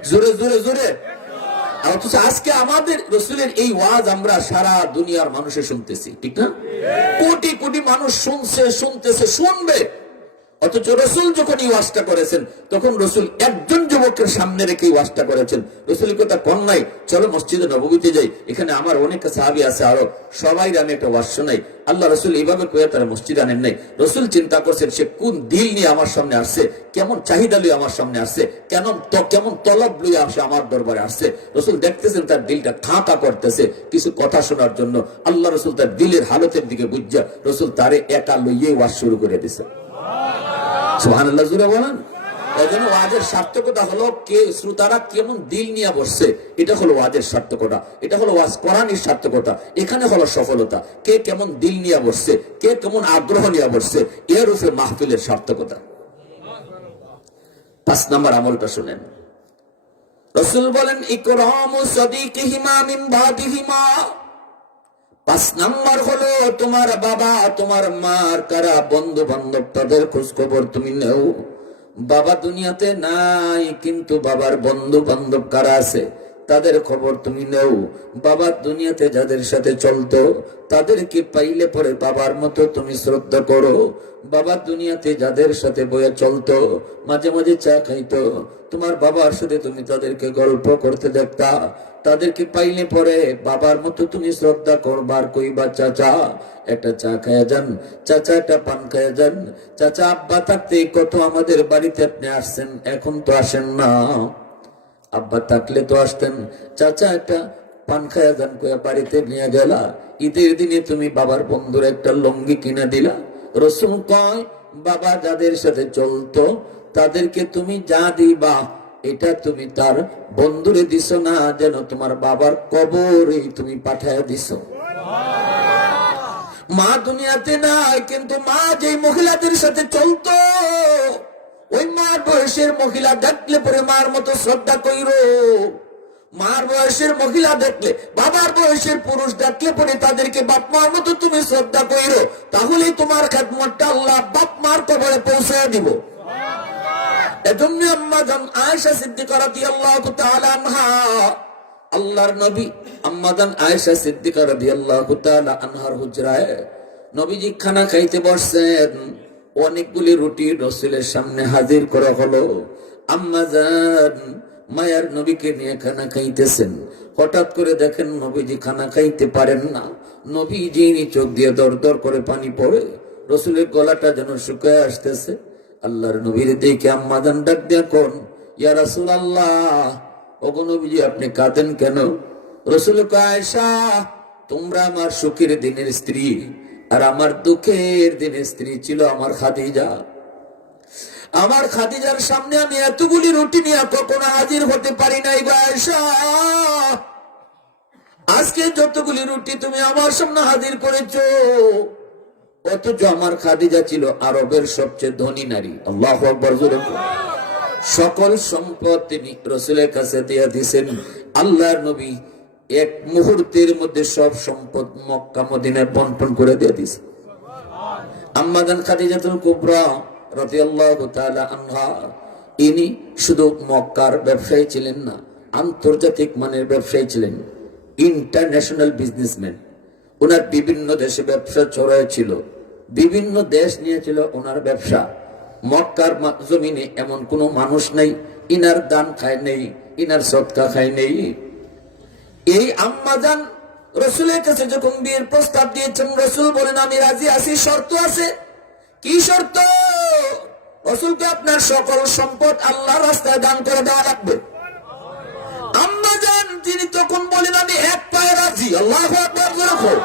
জোরে জোরে জোরে। অথচ আজকে আমাদের রসুলের এই ওয়াজ আমরা সারা দুনিয়ার মানুষে শুনতেছি, ঠিক না? কোটি কোটি মানুষ শুনছে, শুনতেছে, শুনবে। অথচ রসুল যখন এই ওয়াজটা করেছেন, তখন রসুল একজন যুবকের সামনে রেখে এই ওয়াজটা করেছেন। রসুলের কথা কন নাই, চলো মসজিদে নববীতে যাই, এখানে আমার অনেক সাহাবী আছে, আরো সবাই আমি একটা ওয়াজ শোনাই। আল্লাহ রসুল এইভাবে কয়ে তারা মসজিদে আনেন নাই। রসুল চিন্তা করছেন সে কোন দিল নিয়ে আমার সামনে আসছে, কেমন চাহিদা লইয়ে আমার সামনে আসছে, কেমন তলব লইয়ে আসে আমার দরবারে আসছে। রসুল দেখতেছেন তার দিলটা ঠাঁটা করতেছে কিছু কথা শোনার জন্য। আল্লাহ রসুল তার দিলের হালতের দিকে বুঝা রসুল তারে একা লইয়ে ওয়াজ শুরু করে দিছে। সুবহানাল্লাহ জুড়ে বলেন। এজন্য ওয়াজের সার্থকতা হলো কে শ্রোতারা কেমন দিল নিয়ে বসছে, এটা হলো ওয়াজের সার্থকতা, এটা হলো ওয়াজ কোরআনের সার্থকতা। এখানে হলো সফলতা, কে কেমন দিল নিয়ে বসছে, কে কেমন আগ্রহ নিয়ে বসছে, এর উপরে মাহফিলের সার্থকতা। 5 নম্বর আমলটা শুনেন। রাসূল বলেন ইকরামু সাদিকিহিমা মিন বাদিহিমা। 5 নম্বর হলো তোমার বাবা, তোমার মার কারা বন্ধু বান্ধব, তাদের খোঁজ খবর তুমি নাও। বাবা দুনিয়াতে নাই, কিন্তু বাবার বন্ধু বান্ধব কারা আছে তাদের খবর তুমি নাও। বাবা দুনিয়াতে যাদের সাথে চলতো, তাদেরকে পাইলে পরে বাবার মতো তুমি শ্রদ্ধা করো। বাবা দুনিয়াতে যাদের সাথে বয়ে চলতো, মাঝে মাঝে চা খাইতো, তোমার বাবার সাথে তুমি তাদেরকে গল্প করতে দেখতা, তাদেরকে পাইলে পরে বাবার মতো তুমি শ্রদ্ধা করবার। কইবা চাচা একটা চা খায়া যান, চাচা একটা পান খায়া যান। চাচা আব্বা থাকতে কত আমাদের বাড়িতে আপনি আসছেন, এখন তো আসেন না। আব্বা থাকলে তো আসতেন, চাচা একটা পান খায়া যান কইয়া বাড়িতে নিয়ে গেলা। ঈদের দিনে তুমি বাবার বন্ধুর একটা লঙ্গি কিনে দিলা। রসুল কয় বাবা যাদের সাথে চলতো, তাদেরকে তুমি যা দিবা, এটা তুমি তার বন্ধুরে দিছ না, যেন তোমার বাবার কবরে তুমি পাঠায় দিছ। মা দুনিয়াতে নাই, কিন্তু মা যে মহিলাদের সাথে চলতো, ওই মার বয়সের মহিলা দেখলে পরে মার মতো শ্রদ্ধা কইরো। মার বয়সের মহিলা দেখলে, বাবার বয়সের পুরুষ দেখলে পরে তাদেরকে বাপ মার মতো তুমি শ্রদ্ধা কইরো, তাহলে তোমার খেদমতটা আল্লাহ বাপ মার কবরে পৌঁছে দিব। এজন্য আম্মা জান আয়েশা সিদ্দিকা রাদিয়াল্লাহু তাআলা আনহা, আল্লাহর নবী আম্মা জান আয়েশা সিদ্দিকা রাদিয়াল্লাহু তাআলা আনহার হুজরায় নবীজি খানা খাইতে বসছেন। অনেকগুলি রুটি রাসূলের সামনে হাজির করা হলো। আম্মা জান মায়ার নবীকে নিয়ে খানা খাইতেছেন। হঠাৎ করে দেখেন নবীজি খানা খাইতে পারেন না। নবীজি চোখ দিয়ে দর দর করে পানি পড়ে, রাসূলের গলাটা যেন শুকিয়ে আসতেছে। আল্লাহর নবীর দেখে আম্মা জান ডাক দিয়া কোন, ইয়া রাসূলুল্লাহ, ওগো নবীজি আপনি কাঁদেন কেন? রাসূল কয় আয়েশা, তোমরা আমার সুখের দিনের স্ত্রী, আর আমার দুঃখের দিনের স্ত্রী ছিল আমার খাদিজা। আমার খাদিজার সামনে আমি এতগুলি রুটি নিয়ে কখনো হাজির হতে পারি নাই গো আয়েশা। আজকে যতগুলি রুটি তুমি আমার সামনে হাজির করেছো, অথচ আমার খাদিজা ছিল আরবের সবচেয়ে ধনী নারী। আল্লাহু আকবার জোরে। সকল সম্পদ তিনি রাসূলের কাছে দিয়ে দিয়েছেন। আল্লাহর নবী এক মুহূর্তের মধ্যে সব সম্পদ মক্কা মদিনায় বন্টন করে দিয়ে দিয়েছেন। আম্মা জান খাদিজাতুল কুবরা রাদিয়াল্লাহু তাআলা আনহা, ইনি শুধু মক্কার ব্যবসায়ী ছিলেন না, আন্তর্জাতিক মানের ব্যবসায়ী ছিলেন। International businessman. ওনার বিভিন্ন দেশে ব্যবসা ছড়ায়, বিভিন্ন দেশ নিয়েছিল ওনার ব্যবসা। মক্কার জমিনে এমন কোন মানুষ নাই ইনার দান খায় নেই, ইনার সদকা খায় নেই। এই আম্মাজান রসুলের কাছে যখন বিয়ের প্রস্তাব দিয়েছেন, রসুল বলেন আমি রাজি আছি, শর্ত আছে। কি শর্ত? রসুলকে আপনার সকল সম্পদ আল্লাহর রাস্তায় দান করে দেওয়া লাগবে। আম্মাজান তিনি তখন বলেন আমি এক পায়ে রাজি। আল্লাহু আকবার।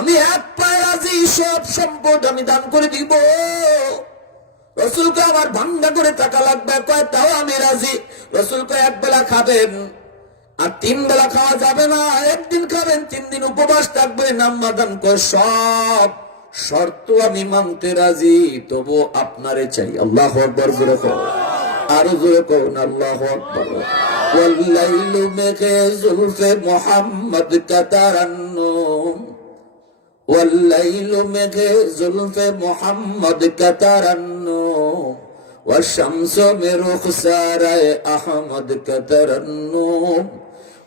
আমি এক পায়ে রাজি, সব সম্পদ আমি দান করে দিব। রসুলকে আমার ভাঙ্গা করে টাকা লাগবে, কয় তাও আমি রাজি। রসুলকে এক বেলা খাবেন আর 3 বেলা খাওয়া যাবে না, একদিন খাবেন 3 দিন উপবাস থাকবেন। আম্মাজান কয় সব শর্ত আমি মানতে রাজি, তবু আপনারে চাই। আল্লাহু আকবার জোরে কও, আরো জোরে কও না আল্লাহু আকবার। ওয়াল্লাইলু মেঘে জুলফে মুহাম্মদ কাতারান্নুম, ওয়াল্লাইলু মেঘে জুলফে মুহাম্মদ কাতারান্নুম, ওয়াশ-শামসু মিন রুখসারায়ে আহমদ কাতারান্নুম,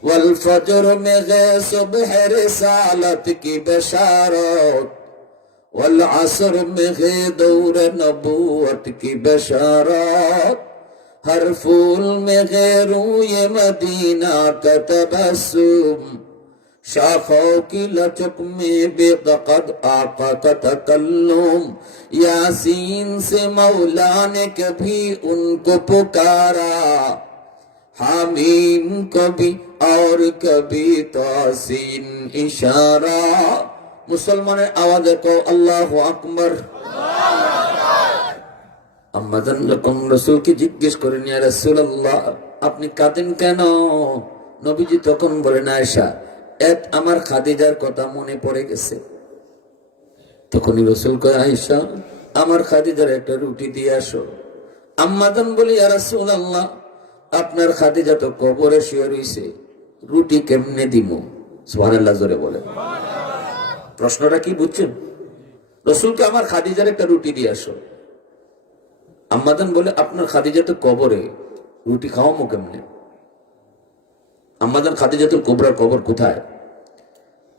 ওয়াল ফজর মেঘে সুবহে রিসালাত কি বেশারত, ওয়াল আসর মেঘে দৌর নবুয়ত কি বেশারত, हर फूल में गैरूए मदीना का तबस्सुम, शाखों की लचक में बेदकद आका का तकल्लुम, यासीन से मौला ने कभी उनको पुकारा, हामीम कभी और कभी तासीन इशारा। मुसलमाনের আওয়াজে কও আল্লাহু আকবার। আম্মাজান যখন রাসূলকে জিজ্ঞেস করেন ইয়া রাসূলুল্লাহ আপনি কাঁদেন কেন? নবীজি তখন বলেন আয়েশা এক আমার খাদিজার কথা মনে পড়ে গেছে। তখনই রাসূল কয় আয়েশা আমার খাদিজার একটা রুটি দিয়ে আসো। আম্মাজান বলি ইয়া রাসূলুল্লাহ আপনার খাদিজা তো কবরে শুয়ে রইছে, রুটি কেমনে দিমু? সুবহানাল্লাহ জোরে বলেন। প্রশ্নটা কি বুঝছেন? রাসূলকে আমার খাদিজার একটা রুটি দিয়ে আসো। আম্মাজান বলে আপনার খাদিজা তো কবরে, রুটি খাওয়ামো কেমনে? আম্মাজান খাদিজাতুল কুবরার কবর কোথায়?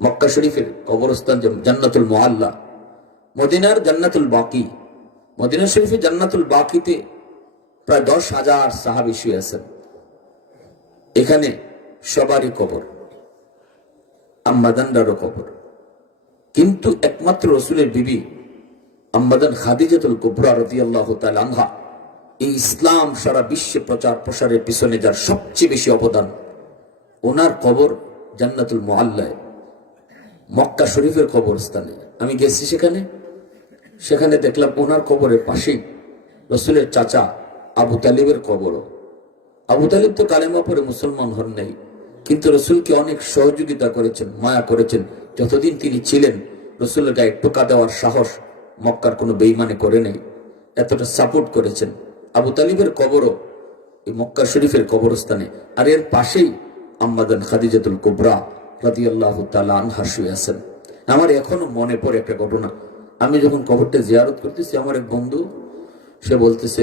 মক্কা শরীফের কবরস্থান জান্নাতুল মুআল্লা, মদিনার জান্নাতুল বাকি। মদিনা শরীফের জান্নাতুল বাকিতে প্রায় 10,000 সাহাবী শুয়ে আছেন। এখানে সবারই কবর, আম্মাজানরারও কবর, কিন্তু একমাত্র রাসূলের বিবি আম্মাজান খাদিজাতুল কুবরা রাদিয়াল্লাহু তাআলা আনহা, এই ইসলাম সারা বিশ্বে প্রচার প্রসারের পিছনে যার সবচেয়ে বেশি অবদান, ওনার কবর জান্নাতুল মুআল্লায় মক্কা শরীফের কবরস্থানে। আমি গেছি সেখানে দেখলাম ওনার কবরের পাশেই রাসূলের চাচা আবু তালিবের কবরও। আবু তালিব তো কালেমা পড়ে মুসলমান হন নাই, কিন্তু রাসূলকে অনেক সহযোগিতা করেছেন, মায়া করেছেন। যতদিন তিনি ছিলেন রাসূলের গায়ে টোকা দেওয়ার সাহস মক্কার কোনো বেঈমানে করে নেই, এতটা সাপোর্ট করেছেন। আবু তালিবের কবরও এই মক্কা শরীফের কবরস্থানে, আর এর পাশেই আম্মাজান খাদিজাতুল কুবরা রাদিয়াল্লাহু তাআলা আনহা শুয়ে আছেন। আমার এখনো মনে পড়ে একটা ঘটনা। আমি যখন কবরটা জিয়ারত করতেছি, আমার এক বন্ধু সে বলতেছে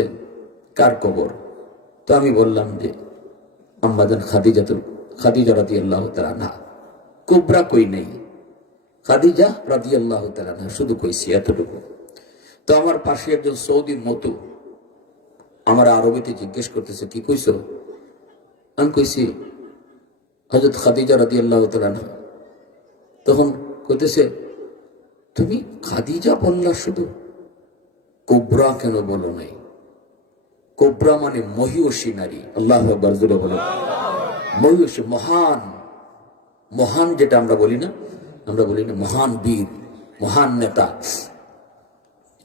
কার কবর? তো আমি বললাম যে আম্মাজান খাদিজা রাদিয়াল্লাহু তাআলা আনহা, কুবরা কই নেই, খাদিজা রাদিয়াল্লাহু তাআলা আনহা শুধু কইছি এতটুকু। তো আমার পাশে একজন সৌদি মতু আমার আরবিতে জিজ্ঞেস করতেছে কি কইছো? আমি কইছি হযরত খাদিজা রাদিয়াল্লাহু তাআলা আনহা। তখন কইতেছে তুমি খাদিজা বললা, শুধু কুবরা কেন বলো নাই? কুবরা মানে মহিয়সী নারী। আল্লাহু আকবার জোরে বলো। মহিয়সী, মহান, মহান যেটা আমরা বলি না, মহান বীর, মহান নেতা।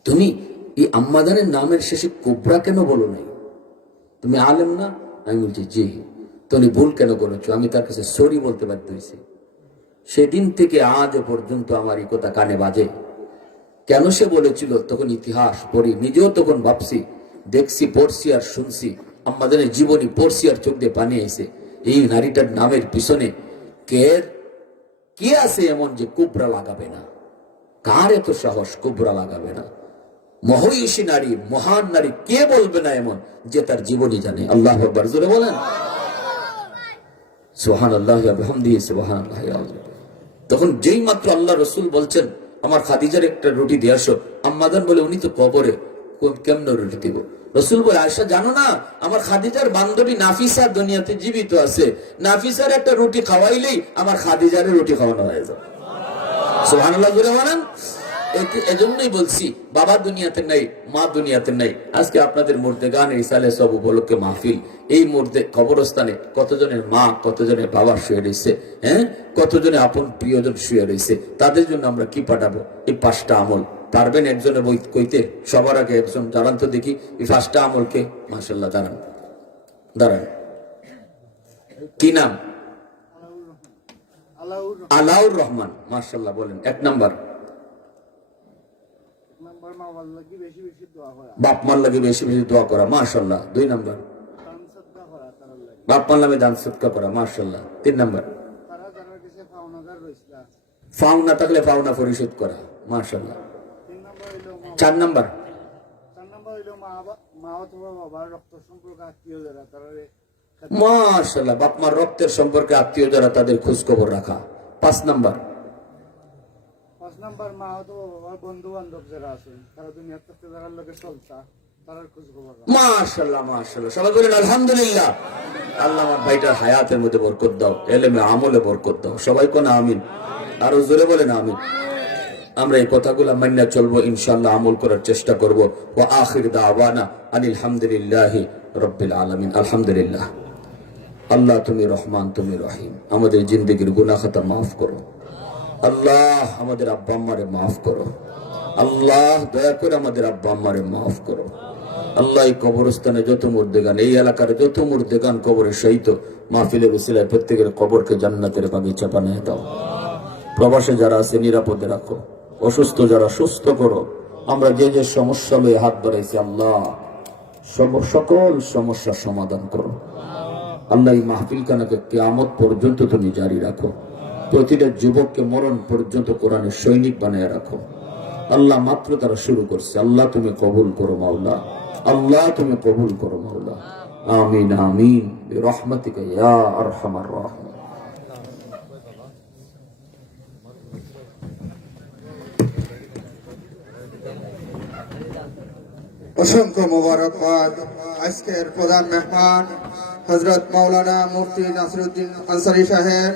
তুমি এই আম্মাজানের নামের শেষে কুবরা কেন বলো নাই? তুমি আলেম না? আমি বলছি জি। তুমি ভুল কেন করেছো? আমি তার কাছে সরি বলতে বাধ্য হয়েছি। সেদিন থেকে আজ পর্যন্ত আমার এই কথা কানে বাজে। কেন সে বলেছিল? তখন ইতিহাস পড়ি, নিজেও তখন ভাবছি, দেখছি, পড়ছি আর শুনছি, আম্মাজানের জীবনী পড়ছি আর চোখ দিয়ে পানি এসে এই নারীটার নামের পিছনে কে আছে এমন যে কুবরা লাগাবে না? কার এত সাহস কুবরা লাগাবে না? মহিয়সী নারী, মহান নারী কে বলবে না এমন যে তার জীবনী জানে? আল্লাহু আকবার জোরে বলেন। সুবহানাল্লাহ ওয়া বিহামদিহি সুবহানাল্লাহ আযীম। তখন যেই মাত্র আল্লাহ রাসূল বলছেন আমার খাদিজার একটা রুটি দিয়ে আসো, আম্মাজান বলে উনি তো কবরে, কেমনে রুটি দিব? রসুল বলে আয়েশা জানো না আমার খাদিজার বান্ধবী নাফিসা দুনিয়াতে জীবিত আছে, নাফিসার একটা রুটি খাওয়াইলেই আমার খাদিজার রুটি খাওয়ানো হয়ে যায়। সুবহানাল্লাহ জোরে বলেন। এজন্যই বলছি বাবা দুনিয়াতে নাই, মা দুনিয়াতে নাই। আজকে আপনাদের মুর্দেগান ইসালে সব উপলক্ষে মাহফিল। এই মুর্দে কবরস্থানে কতজনের মা কতজনের বাবা শুয়ে রয়েছে, হ্যাঁ, কতজনে আপন প্রিয়জন শুয়ে রয়েছে, তাদের জন্য আমরা কি পাঠাবো? এই 5টা আমল পারবেন একজনের বই কইতে? সবার আগে একজন দাঁড়ান তো দেখি এই 5টা আমলকে। মাশাআল্লাহ, দাঁড়ান দাঁড়ান। কি নাম? আলাউর রহমান। মাশাআল্লাহ, বলেন 1 নাম্বার। বাপ মার লাগে বেশি বেশি দোয়া করা। মাশাআল্লাহ। 2 নাম্বার, বাপ মার নামে দান সদকা করা। মাশাআল্লাহ। 3 নাম্বার, পাওনা থাকলে পাওনা পরিশোধ করা। মাশাআল্লাহ। 4 নাম্বার, মাশাআল্লাহ, বাপ মার রক্তের সম্পর্কে আত্মীয় যারা তাদের খোঁজ খবর রাখা। 5 নাম্বার, বন্ধু বান্ধব যারা আছে তারা দুনিয়ার থেকে যারা লোকে চলতা তার খোঁজ খবর রাখা। মাশাআল্লাহ মাশাআল্লাহ, সবাই বলেন আলহামদুলিল্লাহ। আল্লাহ আমার ভাইটার হায়াতের মধ্যে বরকত দাও, ইলমে আমলে বরকত দাও। সবাই কোন আমিন, আরো জোরে বলেন আমিন। আমরা এই কথাগুলো মাইনা চলবো ইনশাআল্লাহ, আমল করার চেষ্টা করব। ওয়া আখির দাওয়ানা আনিল হামদুলিল্লাহি রাব্বিল আলামিন। আলহামদুলিল্লাহ। আল্লাহ তুমি রহমান, তুমি রহিম। আমাদের জিন্দেগির গুনাহ খাতা মাফ করো আল্লাহ, আমাদের আব্বা আম্মারে মাফ করো আল্লাহ, দয়া করে আমাদের আব্বা আম্মারে মাফ করো আল্লাহ। এই কবরস্থানে যত মুর্দেগান, এই এলাকার যত মুর্দেগান কবরে শহীদ, মাহফিলের উসিলায় প্রত্যেকের কবরকে জান্নাতের বাগিচা বানিয়ে দাও। প্রবাসে যারা আছে নিরাপদে রাখো, অসুস্থ যারা সুস্থ করো। আমরা যে যে সমস্যা লয়ে হাত বাড়াইছি আল্লাহ, সকল সমস্যার সমাধান করো আল্লাহ। এই মাহফিল খানাকে কিয়ামত পর্যন্ত তুমি জারি রাখো। প্রতিটা যুবককে মরণ পর্যন্ত কোরআনের সৈনিক বানিয়ে রাখো আল্লাহ। মাত্র তারা শুরু করছে, আল্লাহ তুমি কবুল করো মাওলা, আল্লাহ তুমি কবুল করো মাওলা। আমিন আমিন বিরহমাতিকা ইয়া আরহামার রাহিম। অসংখ্য মোবারকবাদ। আজকের প্রধান মেহমান হযরত মাওলানা মুফতি নাসিরউদ্দিন আনসারী সাহেব।